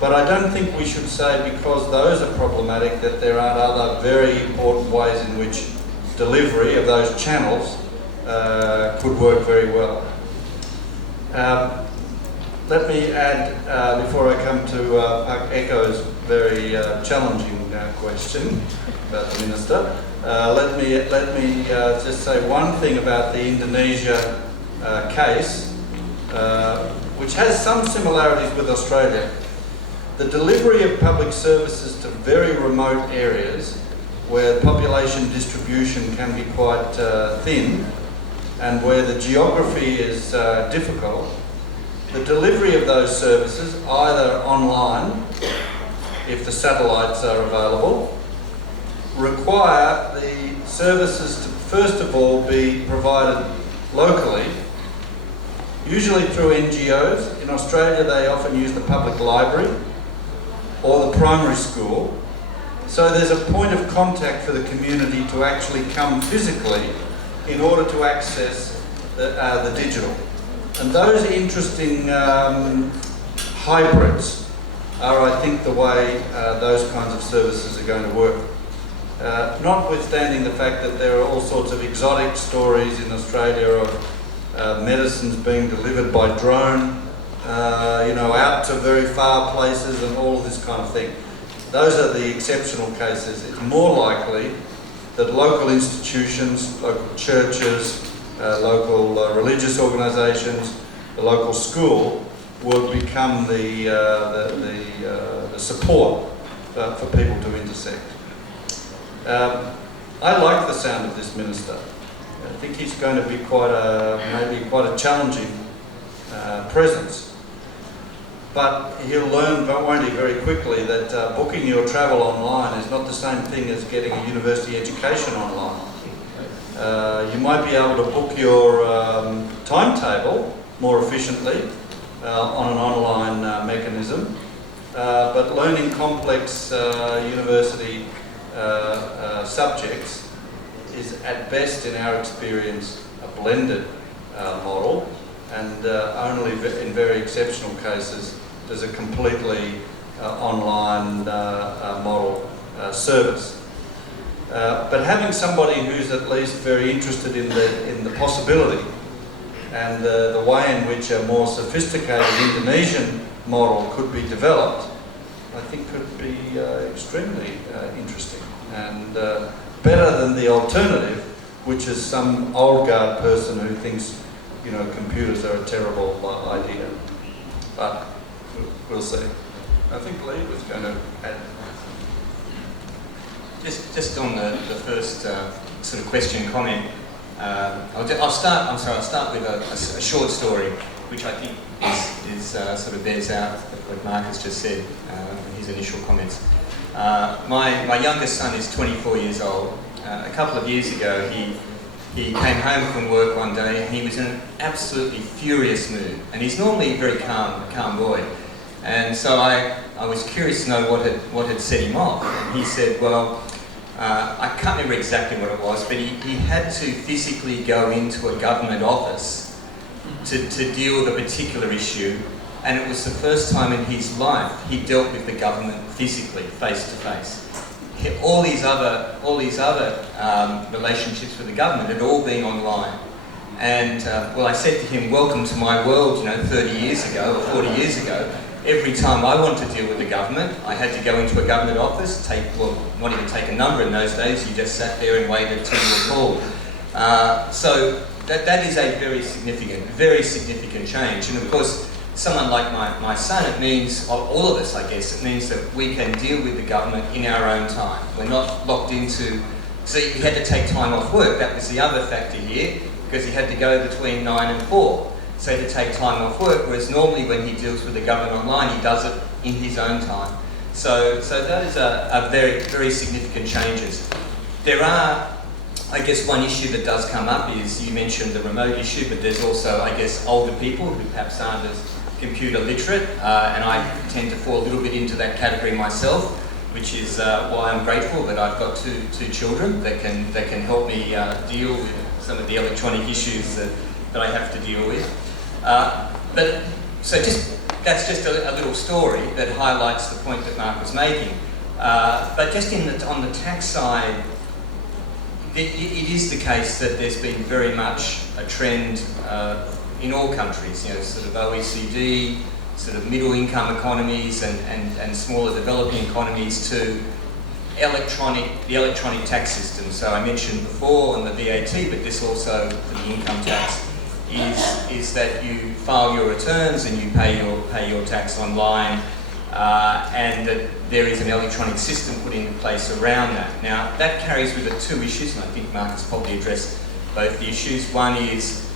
But I don't think we should say because those are problematic that there aren't other very important ways in which delivery of those channels could work very well. Let me add, before I come to Pak Eko's very challenging question about the Minister, let me just say one thing about the Indonesia case, which has some similarities with Australia. The delivery of public services to very remote areas where population distribution can be quite thin and where the geography is difficult, the delivery of those services, either online, if the satellites are available, require the services to first of all be provided locally, usually through NGOs. In Australia they often use the public library or the primary school, So there's a point of contact for the community to actually come physically in order to access the digital. And those interesting hybrids are, I think, the way those kinds of services are going to work. Notwithstanding the fact that there are all sorts of exotic stories in Australia of medicines being delivered by drone, out to very far places and all of this kind of thing. Those are the exceptional cases. It's more likely that local institutions, local churches, local religious organisations, the local school will become the support for people to intersect. I like the sound of this minister. I think he's going to be maybe quite a challenging presence. But he'll learn, won't he, very quickly that booking your travel online is not the same thing as getting a university education online. You might be able to book your timetable more efficiently on an online mechanism, but learning complex university subjects is at best, in our experience, a blended model, and only in very exceptional cases does a completely online model service. But having somebody who's at least very interested in the possibility and the way in which a more sophisticated Indonesian model could be developed, I think could be extremely interesting and better than the alternative, which is some old guard person who thinks computers are a terrible idea. But we'll see. I think Lee was going to add. Just on the first sort of question comment, I'll start with a short story, which I think is sort of bears out what Mark has just said in his initial comments. My youngest son is 24 years old. A couple of years ago, he came home from work one day and he was in an absolutely furious mood. And he's normally a very calm boy. And so I was curious to know what had set him off. And he said, well, I can't remember exactly what it was, but he had to physically go into a government office to deal with a particular issue. And it was the first time in his life he dealt with the government physically, face to face. All these other relationships with the government had all been online. And I said to him, welcome to my world, 30 years ago or 40 years ago. Every time I wanted to deal with the government, I had to go into a government office, not even take a number in those days, you just sat there and waited till you were called. So that is a very significant change. And of course, someone like my son, it means, all of us I guess, it means that we can deal with the government in our own time. We're not locked into, see, he had to take time off work, that was the other factor here, because he had to go between 9 and 4. So to take time off work, whereas normally when he deals with the government online, he does it in his own time. So that is a very significant changes. There are, I guess, one issue that does come up is, you mentioned the remote issue, but there's also, I guess, older people who perhaps aren't as computer literate, and I tend to fall a little bit into that category myself, which is why I'm grateful that I've got two children that can help me deal with some of the electronic issues that I have to deal with. That's just a little story that highlights the point that Mark was making. But just on the tax side, it is the case that there's been very much a trend in all countries, sort of OECD, sort of middle income economies and smaller developing economies to the electronic tax system. So I mentioned before on the VAT, but this also for the income tax, is that you file your returns and you pay your tax online, and that there is an electronic system put into place around that. Now that carries with it two issues, and I think Mark has probably addressed both the issues. One is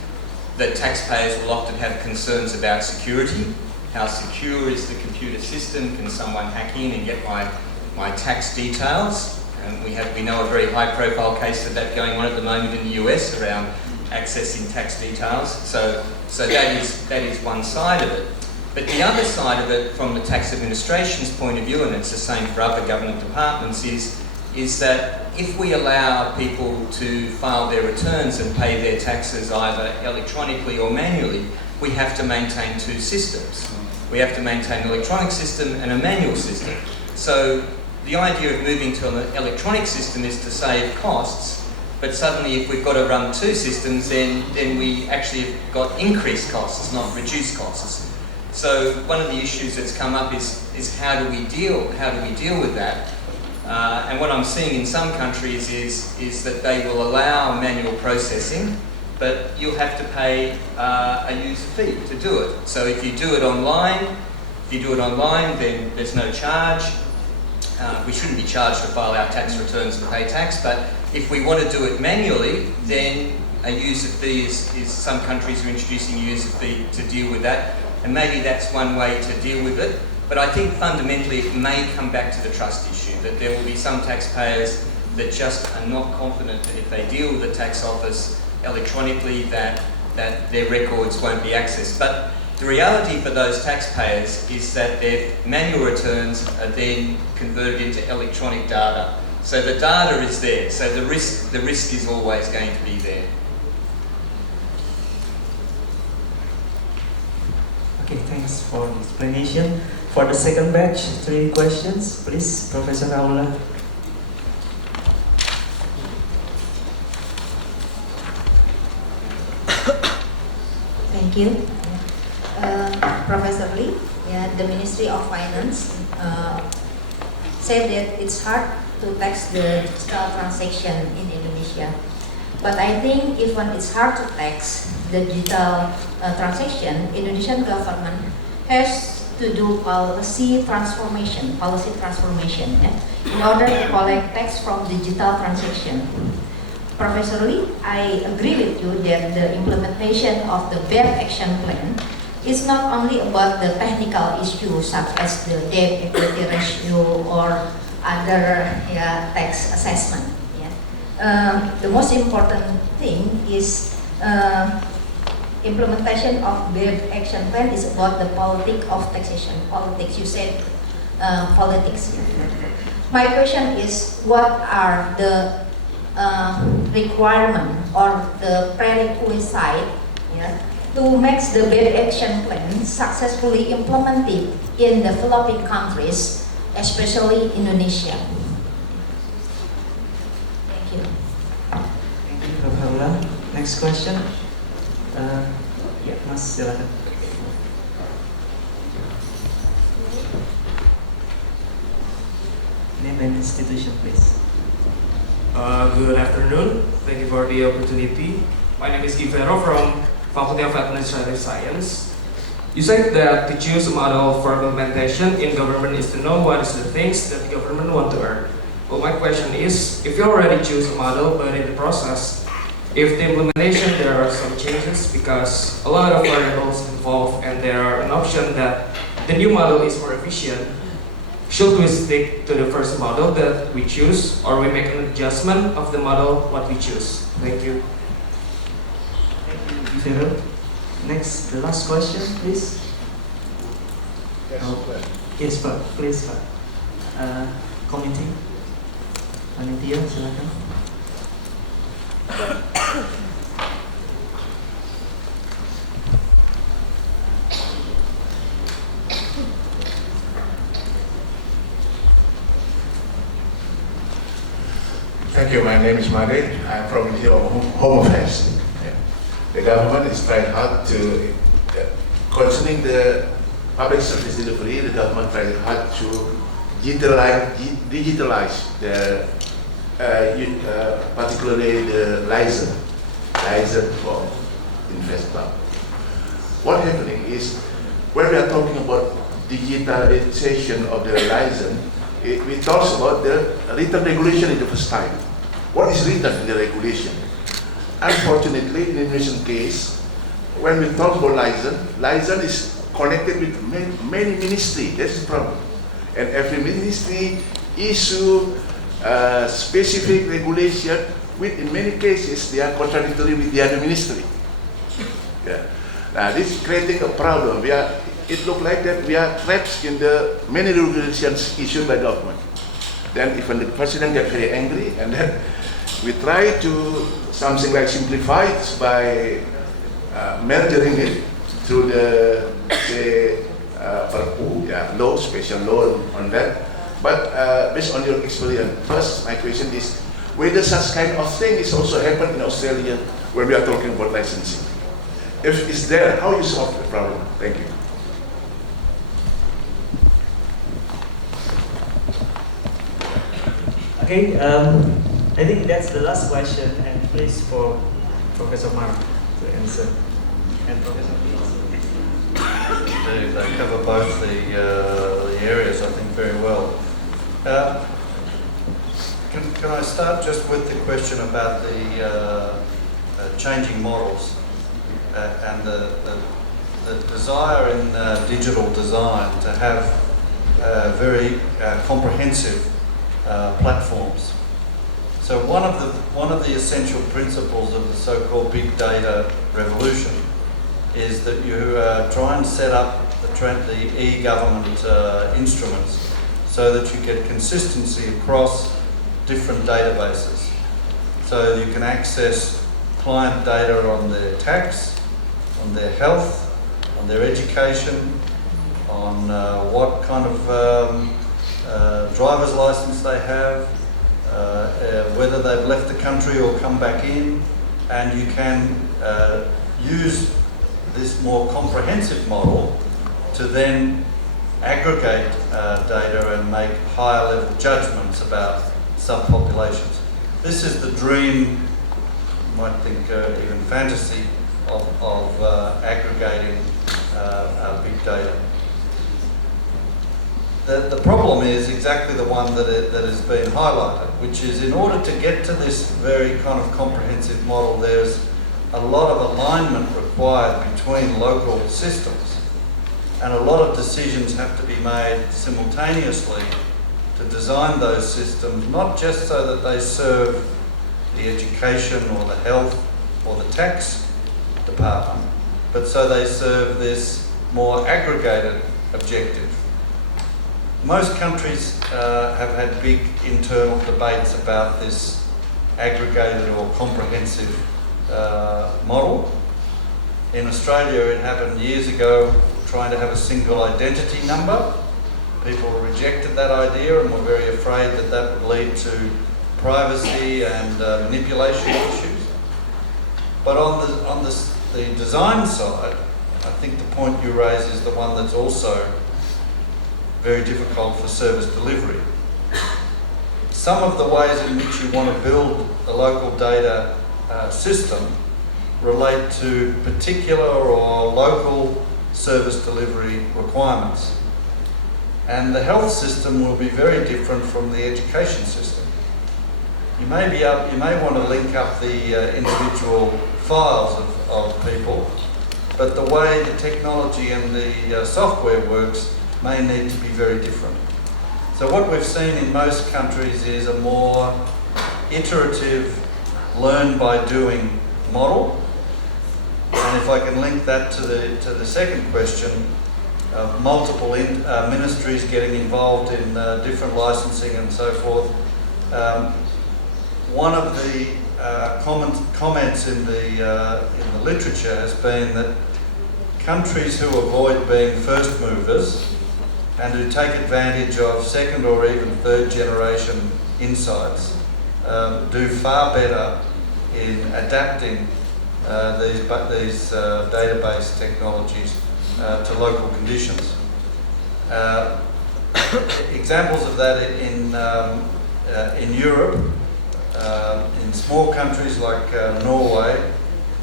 that taxpayers will often have concerns about security. How secure is the computer system? Can someone hack in and get my tax details? And we know a very high-profile case of that going on at the moment in the US around accessing tax details. So that is one side of it. But the other side of it, from the tax administration's point of view, and it's the same for other government departments, is that if we allow people to file their returns and pay their taxes either electronically or manually, we have to maintain two systems. We have to maintain an electronic system and a manual system. So the idea of moving to an electronic system is to save costs, but suddenly if we've got to run two systems, then we actually have got increased costs, not reduced costs. So one of the issues that's come up is how do we deal with that? And what I'm seeing in some countries is that they will allow manual processing, but you'll have to pay a user fee to do it. So if you do it online, then there's no charge. We shouldn't be charged to file our tax returns and pay tax, but if we want to do it manually, then a user fee is some countries are introducing a user fee to deal with that, and maybe that's one way to deal with it. But I think fundamentally it may come back to the trust issue, that there will be some taxpayers that just are not confident that if they deal with the tax office electronically that their records won't be accessed. But the reality for those taxpayers is that their manual returns are then converted into electronic data. So the data is there, so the risk is always going to be there. Okay, thanks for the explanation. For the second batch, 3 questions, please, Professor Raula. Thank you. Professor Lee, the Ministry of Finance said that it's hard to tax the digital transaction in Indonesia. But I think even it's hard to tax the digital transaction, Indonesian government has to do policy transformation in order to collect tax from digital transaction. Professor Lee, I agree with you that the implementation of the BAP action plan is not only about the technical issues such as the debt equity ratio or other tax assessment. The most important thing is implementation of BAP action plan is about the politics of taxation. Politics, you said politics. My question is, what are the requirement or the prerequisite to make the BAP action plan successfully implemented in developing countries, especially Indonesia? Thank you. Thank you, Prof. Raula. Next question. Mas, silakan. Name and institution, please. Good afternoon. Thank you for the opportunity. My name is Ivero from Faculty of Administrative Science. You said that to choose a model for implementation in government is to know what is the things that the government want to earn. Well, my question is, if you already choose a model, but in the process, if the implementation there are some changes because a lot of variables involved and there are an option that the new model is more efficient, should we stick to the first model that we choose, or we make an adjustment of the model what we choose? Thank you. Thank you, Ivero. Next, the last question, please. Yes, Pak. Please, Pak. Committee. Panitia, silakan. Thank you. My name is Made. I'm from the Home Affairs. The government is trying hard to, concerning the public service delivery, the government trying hard to digitalize the, particularly the license for investment. What happening is, when we are talking about digitalization of the license, we talk about the written regulation in the first time. What is written in the regulation? Unfortunately, in the Indonesian case, when we talk about license is connected with many ministries. That's the problem. And every ministry issue specific regulation, which in many cases they are contradictory with the other ministry. Now this is creating a problem. it looked like that we are trapped in the many regulations issued by government. Then even the president get very angry, and then we try to something like simplify it by merging it through the say Perpu, law, special law on that. But based on your experience, first my question is whether such kind of thing is also happened in Australia when we are talking about licensing. If it's there, how you solve the problem? Thank you. Okay, I think that's the last question, and please for Professor Mark to answer. And Professor, They cover both the areas, I think, very well. Can I start just with the question about the changing models and the desire in digital design to have very comprehensive platforms. So one of the essential principles of the so-called big data revolution is that you try and set up the e-government instruments so that you get consistency across different databases. So you can access client data on their tax, on their health, on their education, on what kind of driver's license they have, whether they've left the country or come back in, and you can use this more comprehensive model to then aggregate data and make higher level judgments about subpopulations. This is the dream, you might think even fantasy, of aggregating big data. The problem is exactly the one that has been highlighted, which is in order to get to this very kind of comprehensive model, there's a lot of alignment required between local systems, and a lot of decisions have to be made simultaneously to design those systems, not just so that they serve the education or the health or the tax department, but so they serve this more aggregated objective. Most countries have had big internal debates about this aggregated or comprehensive model. In Australia, it happened years ago, trying to have a single identity number. People rejected that idea and were very afraid that that would lead to privacy and manipulation issues. But on the design side, I think the point you raise is the one that's also very difficult for service delivery. Some of the ways in which you want to build a local data system relate to particular or local service delivery requirements. And the health system will be very different from the education system. You may want to link up the individual files of people, but the way the technology and the software works may need to be very different. So what we've seen in most countries is a more iterative, learn by doing model. And if I can link that to the second question, multiple ministries getting involved in different licensing and so forth. One of the comments in the literature has been that countries who avoid being first movers and who take advantage of second or even third generation insights do far better in adapting these database technologies to local conditions. Examples of that in Europe, in small countries like Norway,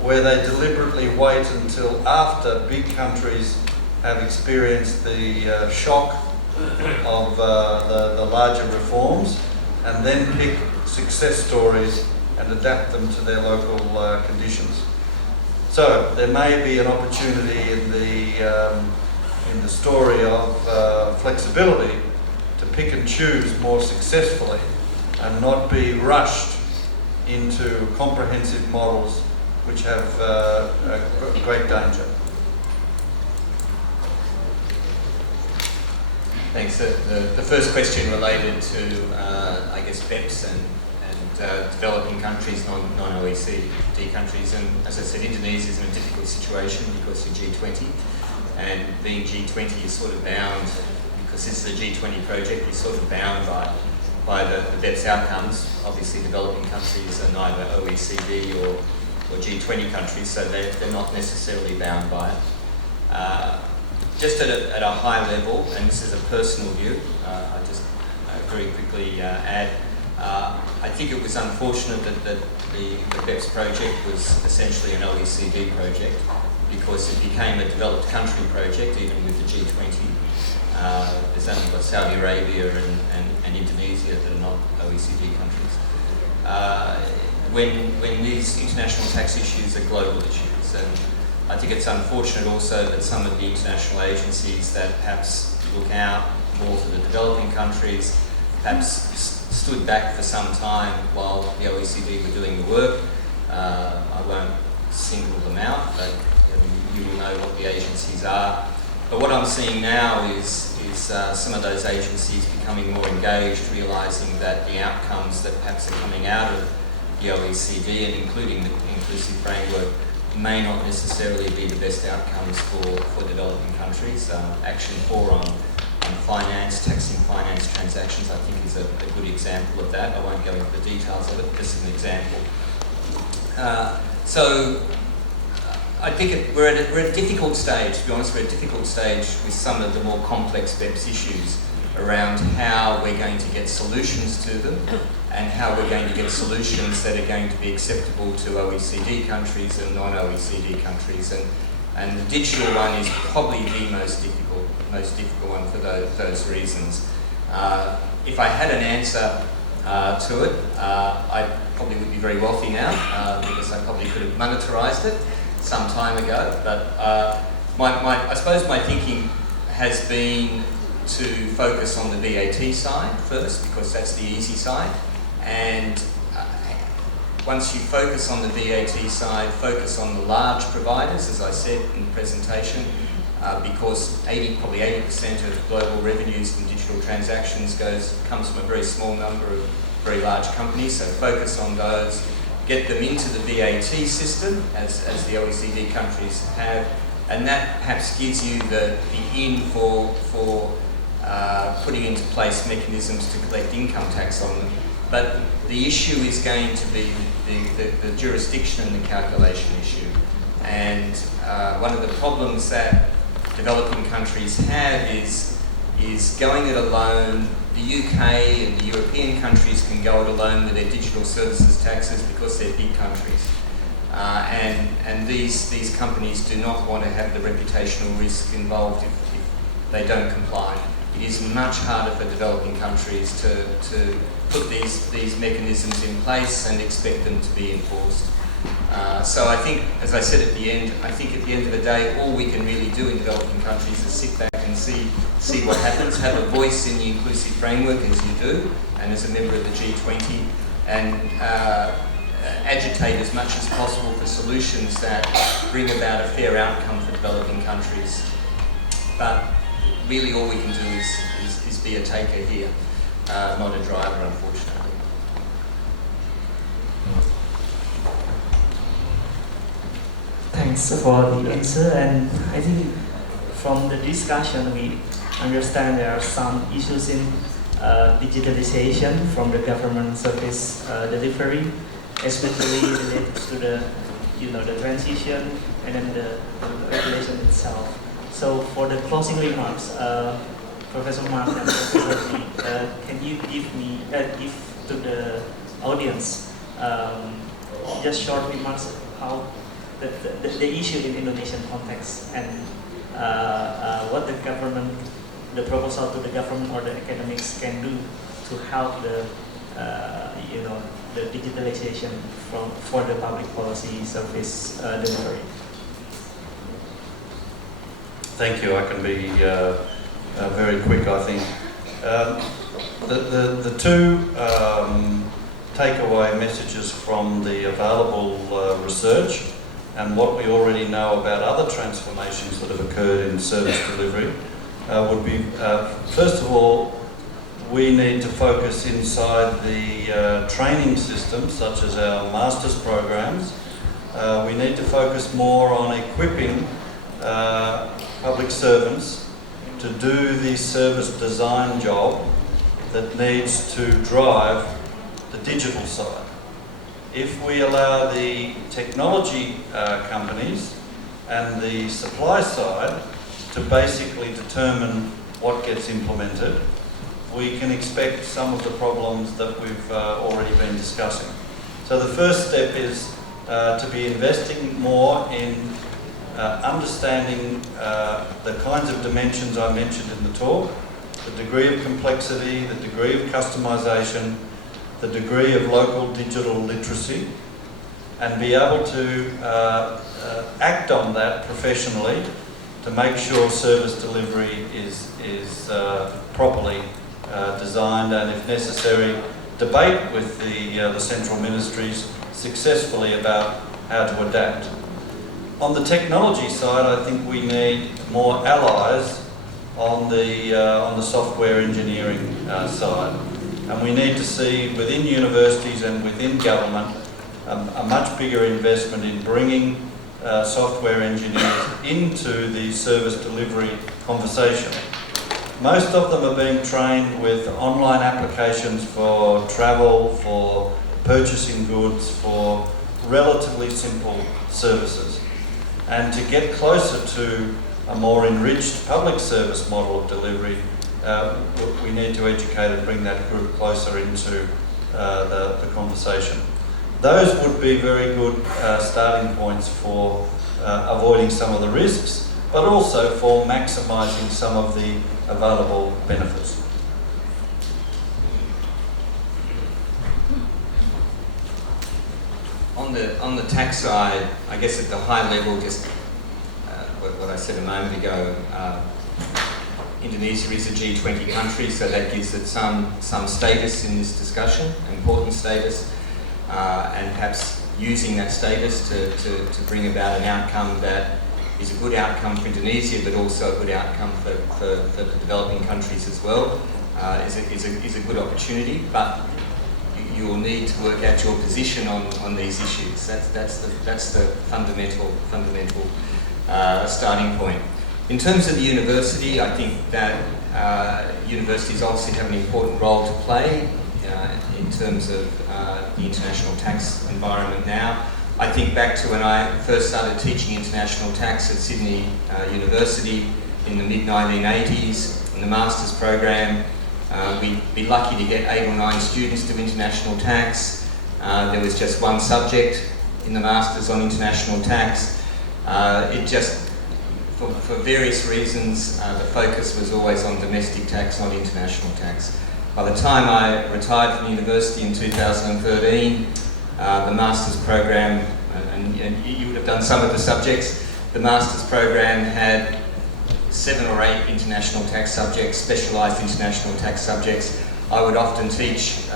where they deliberately wait until after big countries have experienced the shock of the larger reforms, and then pick success stories and adapt them to their local conditions. So there may be an opportunity in the story of flexibility to pick and choose more successfully and not be rushed into comprehensive models which have a great danger. Thanks. The first question related to, I guess, BEPS and developing countries, non-OECD countries. And as I said, Indonesia is in a difficult situation because you're G20. And being G20, you're sort of bound, because this is a G20 project, you're sort of bound by the BEPS outcomes. Obviously, developing countries are neither OECD or G20 countries, so they're not necessarily bound by it. Just at a high level, and this is a personal view, I just very quickly add, I think it was unfortunate that the BEPS project was essentially an OECD project, because it became a developed country project, even with the G20. There's only got Saudi Arabia and Indonesia that are not OECD countries. When these international tax issues are global issues, and I think it's unfortunate also that some of the international agencies that perhaps look out more for the developing countries perhaps stood back for some time while the OECD were doing the work. I won't single them out, but you will know what the agencies are. But what I'm seeing now is some of those agencies becoming more engaged, realising that the outcomes that perhaps are coming out of the OECD and including the inclusive framework may not necessarily be the best outcomes for developing countries. Action 4 on finance, taxing finance transactions, I think is a good example of that. I won't go into the details of it, just an example. So I think we're at a difficult stage, to be honest, we're at a difficult stage with some of the more complex BEPS issues around how we're going to get solutions to them and how we're going to get solutions that are going to be acceptable to OECD countries and non-OECD countries. And the digital one is probably the most difficult one for those reasons. If I had an answer to it, I probably would be very wealthy now because I probably could have monetarized it some time ago. But I suppose my thinking has been to focus on the VAT side first, because that's the easy side. And once you focus on the VAT side, focus on the large providers, as I said in the presentation, because probably 80% of global revenues from digital transactions comes from a very small number of very large companies. So focus on those, get them into the VAT system, as the OECD countries have, and that perhaps gives you the in for putting into place mechanisms to collect income tax on them. But the issue is going to be the jurisdiction and the calculation issue. And one of the problems that developing countries have is going it alone. The UK and the European countries can go it alone with their digital services taxes because they're big countries. And these companies do not want to have the reputational risk involved if they don't comply. It is much harder for developing countries to put these mechanisms in place and expect them to be enforced. So I think, as I said at the end, I think at the end of the day, all we can really do in developing countries is sit back and see what happens, have a voice in the inclusive framework as you do, and as a member of the G20, and agitate as much as possible for solutions that bring about a fair outcome for developing countries. But really all we can do is be a taker here, not a driver, unfortunately. Thanks for the answer, and I think from the discussion we understand there are some issues in digitalization from the government service delivery, especially related to the transition and then the regulation itself. So for the closing remarks, Professor Mark and Professor Lee, can you give to the audience just short remarks how the issue in Indonesian context and what the government, the proposal to the government or the academics can do to help the digitalization for the public policy service delivery. Thank you. I can be very quick, I think. The two takeaway messages from the available research and what we already know about other transformations that have occurred in service delivery would be, first of all, we need to focus inside the training systems, such as our master's programs. We need to focus more on equipping public servants to do the service design job that needs to drive the digital side. If we allow the technology companies and the supply side to basically determine what gets implemented, we can expect some of the problems that we've already been discussing. So the first step is to be investing more in understanding the kinds of dimensions I mentioned in the talk, the degree of complexity, the degree of customization, the degree of local digital literacy, and be able to act on that professionally to make sure service delivery is properly designed, and if necessary, debate with the central ministries successfully about how to adapt. On the technology side, I think we need more allies on the software engineering side, and we need to see within universities and within government a much bigger investment in bringing software engineers into the service delivery conversation. Most of them are being trained with online applications for travel, for purchasing goods, for relatively simple services. And to get closer to a more enriched public service model of delivery, we need to educate and bring that group closer into the conversation. Those would be very good starting points for avoiding some of the risks, but also for maximising some of the available benefits. On the tax side, I guess at the high level, just what I said a moment ago, Indonesia is a G20 country, so that gives it some status in this discussion, important status, and perhaps using that status to bring about an outcome that is a good outcome for Indonesia, but also a good outcome for the developing countries as well, is a good opportunity. But you will need to work out your position on these issues. That's the fundamental starting point. In terms of the university, I think that universities obviously have an important role to play in terms of the international tax environment now. I think back to when I first started teaching international tax at Sydney University in the mid-1980s in the master's program. We'd be lucky to get 8 or 9 students to international tax. There was just one subject in the masters on international tax. It just, for various reasons, the focus was always on domestic tax, not international tax. By the time I retired from university in 2013, the master's program, and you would have done some of the subjects, the master's program had 7 or 8 international tax subjects, specialised international tax subjects. I would often teach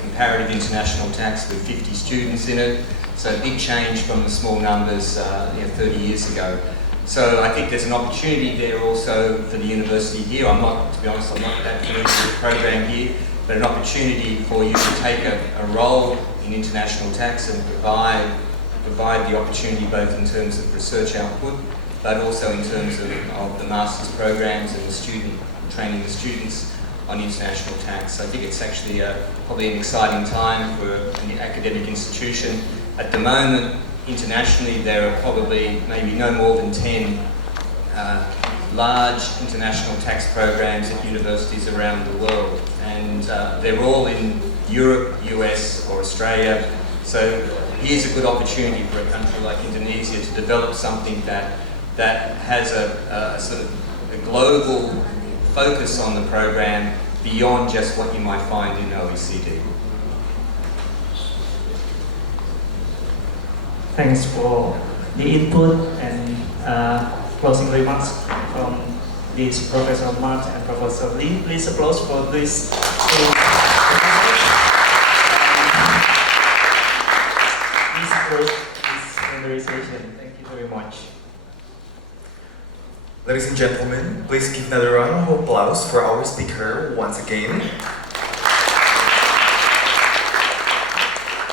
comparative international tax with 50 students in it, so a big change from the small numbers 30 years ago. So I think there's an opportunity there also for the university here. To be honest, I'm not that familiar with the program here, but an opportunity for you to take a role in international tax and provide the opportunity both in terms of research output, but also in terms of the master's programs and the student training the students on international tax. So I think it's actually probably an exciting time for an academic institution. At the moment, internationally, there are probably maybe no more than 10 large international tax programs at universities around the world, and they're all in Europe, US or Australia. So here's a good opportunity for a country like Indonesia to develop something that has a sort of a global focus on the program beyond just what you might find in OECD. Thanks for the input and closing remarks from this Professor Mark and Professor Lee. Please applause for this. Please close this conversation. Thank you very much. Ladies and gentlemen, please give another round of applause for our speaker once again.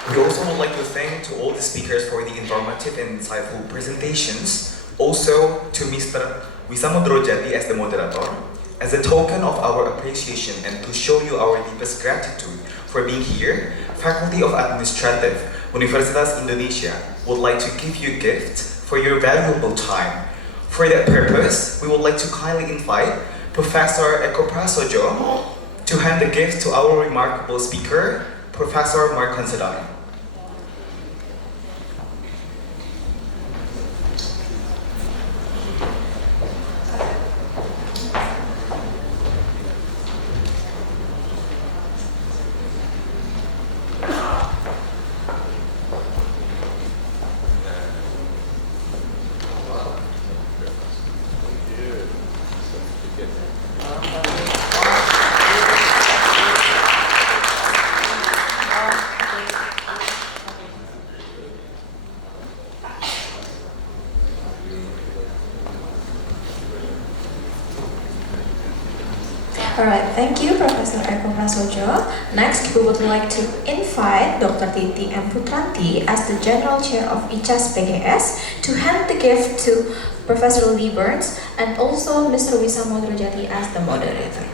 We also would like to thank to all the speakers for the informative and insightful presentations. Also to Mr. Wisamodro Jati as the moderator. As a token of our appreciation and to show you our deepest gratitude for being here, Faculty of Administrative, Universitas Indonesia would like to give you a gift for your valuable time. For that purpose, we would like to kindly invite Professor Eko Prasojo to hand the gift to our remarkable speaker, Professor Considine. Alright, thank you, Professor Eko Prasojo. Next, we would like to invite Dr. Titi M. Putranti as the General Chair of ICAS-PGS to hand the gift to Professor Lee Burns and also Mr. Wisamodro Jati as the moderator.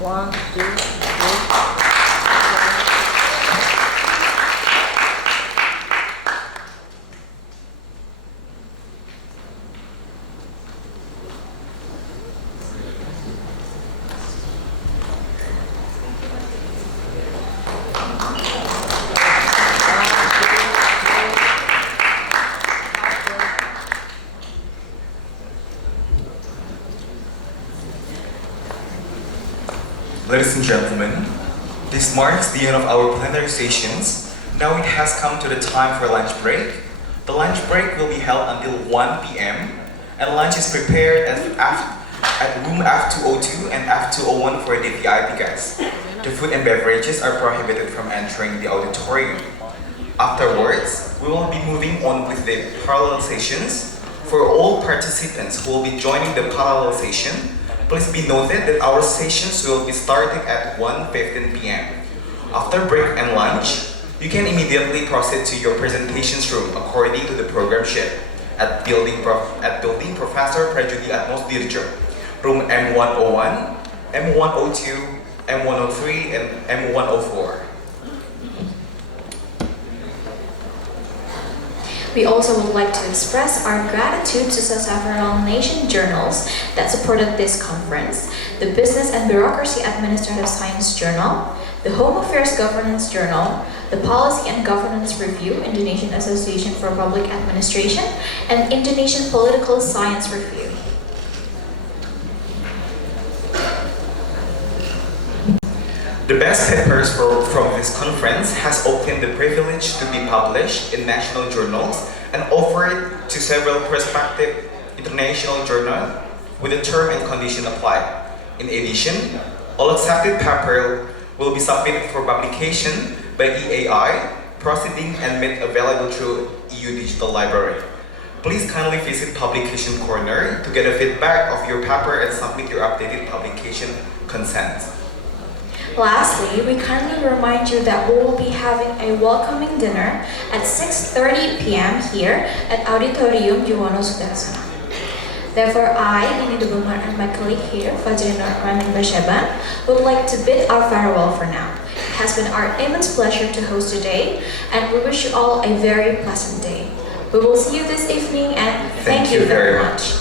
One, two, three. Ladies and gentlemen, this marks the end of our plenary sessions. Now it has come to the time for lunch break. The lunch break will be held until 1 p.m. and lunch is prepared at room F202 and F201 for the VIP guests. The food and beverages are prohibited from entering the auditorium. Afterwards, we will be moving on with the parallel sessions. For all participants who will be joining the parallel session, please be noted that our sessions will be starting at 1:15 p.m. After break and lunch, you can immediately proceed to your presentations room according to the program sheet at Building Professor Prajudi Atmos Dirjo, room M101, M102, M103, and M104. We also would like to express our gratitude to several nation journals that supported this conference: the Business and Bureaucracy Administrative Science Journal, the Home Affairs Governance Journal, the Policy and Governance Review, Indonesian Association for Public Administration, and Indonesian Political Science Review. The best papers from this conference has obtained the privilege to be published in national journals and offered to several prospective international journals with the term and condition applied. In addition, all accepted papers will be submitted for publication by EAI, proceeding and made available through EU Digital Library. Please kindly visit Publication Corner to get a feedback of your paper and submit your updated publication consent. Lastly, we kindly remind you that we will be having a welcoming dinner at 6:30 p.m. here at Auditorium Juwono Sudarsono. Therefore, I, Nini Dubumar, and my colleague here, Fajrina Ramin Bersheban, would like to bid our farewell for now. It has been our immense pleasure to host today, and we wish you all a very pleasant day. We will see you this evening, and thank you very much.